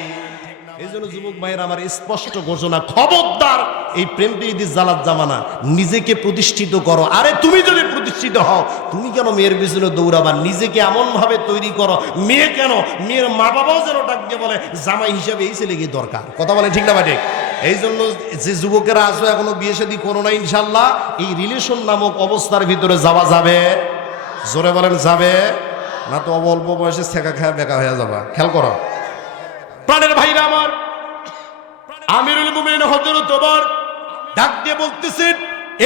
এই জন্য যুবক ভাইয়ের আমার স্পষ্ট ঘোষণা, খবরদার এই প্রেম প্রীতির জ্বালার জামানা, নিজেকে প্রতিষ্ঠিত করো। আরে তুমি যদি প্রতিষ্ঠিত হও, তুমি কেন মেয়ের পিছনে দৌড়াবা? নিজেকে এমন ভাবে তৈরি করো, মেয়ে কেন, মেয়ের মা বাবাও যেন ডাক দিয়ে বলে জামাই হিসাবে এই ছেলেকে দরকার। কথা বলে ঠিক না ভাই? এই জন্য যে যুবকেরা আসবে এখনো বিয়ে শাদী করো না, ইনশাল্লাহ এই রিলেশন নামক অবস্থার ভিতরে যাওয়া যাবে? জোরে বলেন যাবে না? তো অল্প বয়সে ছেঁকা খায় বেকা হয়ে যাবা। খেয়াল করো প্রাণের ভাইরা আমার, আমিরুল মুমিনিন হযরত ওমর ডাক দিয়ে বলতেছেন,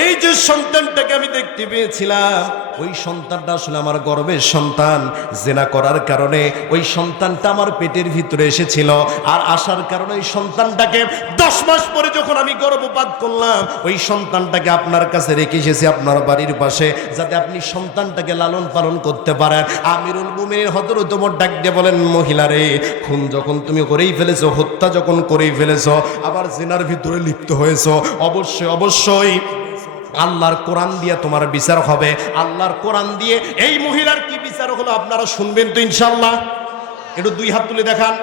এই যে সন্তানটাকে আমি দেখতে পেয়েছিলাম, ওই সন্তানটা আসলে আমার গর্ভের সন্তান। জিনা করার কারণে ওই সন্তানটা আমার পেটের ভিতরে এসেছিল, আর আসার কারণে ওই সন্তানটাকে 10 মাস পরে যখন আমি গর্ভপাত করলাম, ওই সন্তানটাকে আপনার কাছে রেখে এসেছি আপনার বাড়ির পাশে, যাতে আপনি সন্তানটাকে লালন পালন করতে পারেন। আমিরুল মুমিনিন হযরত ওমর ডাক দিয়ে বলেন, মহিলা রে, খুন যখন তুমি করেই ফেলেছো, হত্যা যখন করেই ফেলেছো, আবার জিনার ভিতরে লিপ্ত হয়েছো, অবশ্যই আল্লাহর কোরআন দিয়ে তোমার বিচার হবে। আল্লাহর কোরআন দিয়ে এই মহিলার কি বিচার হলো আপনারা শুনবেন তো ইনশাআল্লাহ। একটু 2 হাত তুলে দেখান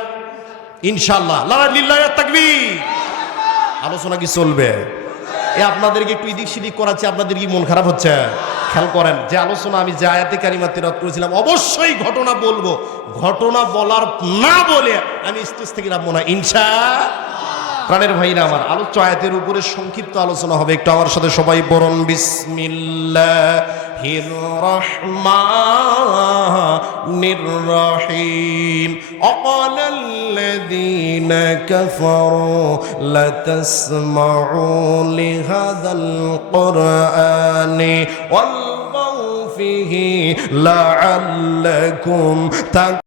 ইনশাআল্লাহ। লিল্লাহি তাকবীর। আলোচনা কি চলবে? আপনাদেরকে একটু এদিক সেদিক করাচ্ছি, আপনাদের কি মন খারাপ হচ্ছে? খেয়াল করেন, যে আলোচনা আমি যে আয়াতে কারিমা তিলাওয়াত করেছিলাম, অবশ্যই ঘটনা বলবো। ঘটনা বলার না বলে আমি স্টেজ থেকে নামবো না ইনশাআল্লাহ। প্রাণের ভাইরা আমার, আলোচ্য আয়াতের উপরে সংক্ষিপ্ত আলোচনা হবে। একটু আমার সাথে সবাই পড়ুন, বিসমিল্লাহির রহমানির রহিম। অকালাল্লাযীনা কাফারু লাতাসমাউ লিহাযাল কুরআনি ওয়ালগাউ ফীহি লাআল্লাকুম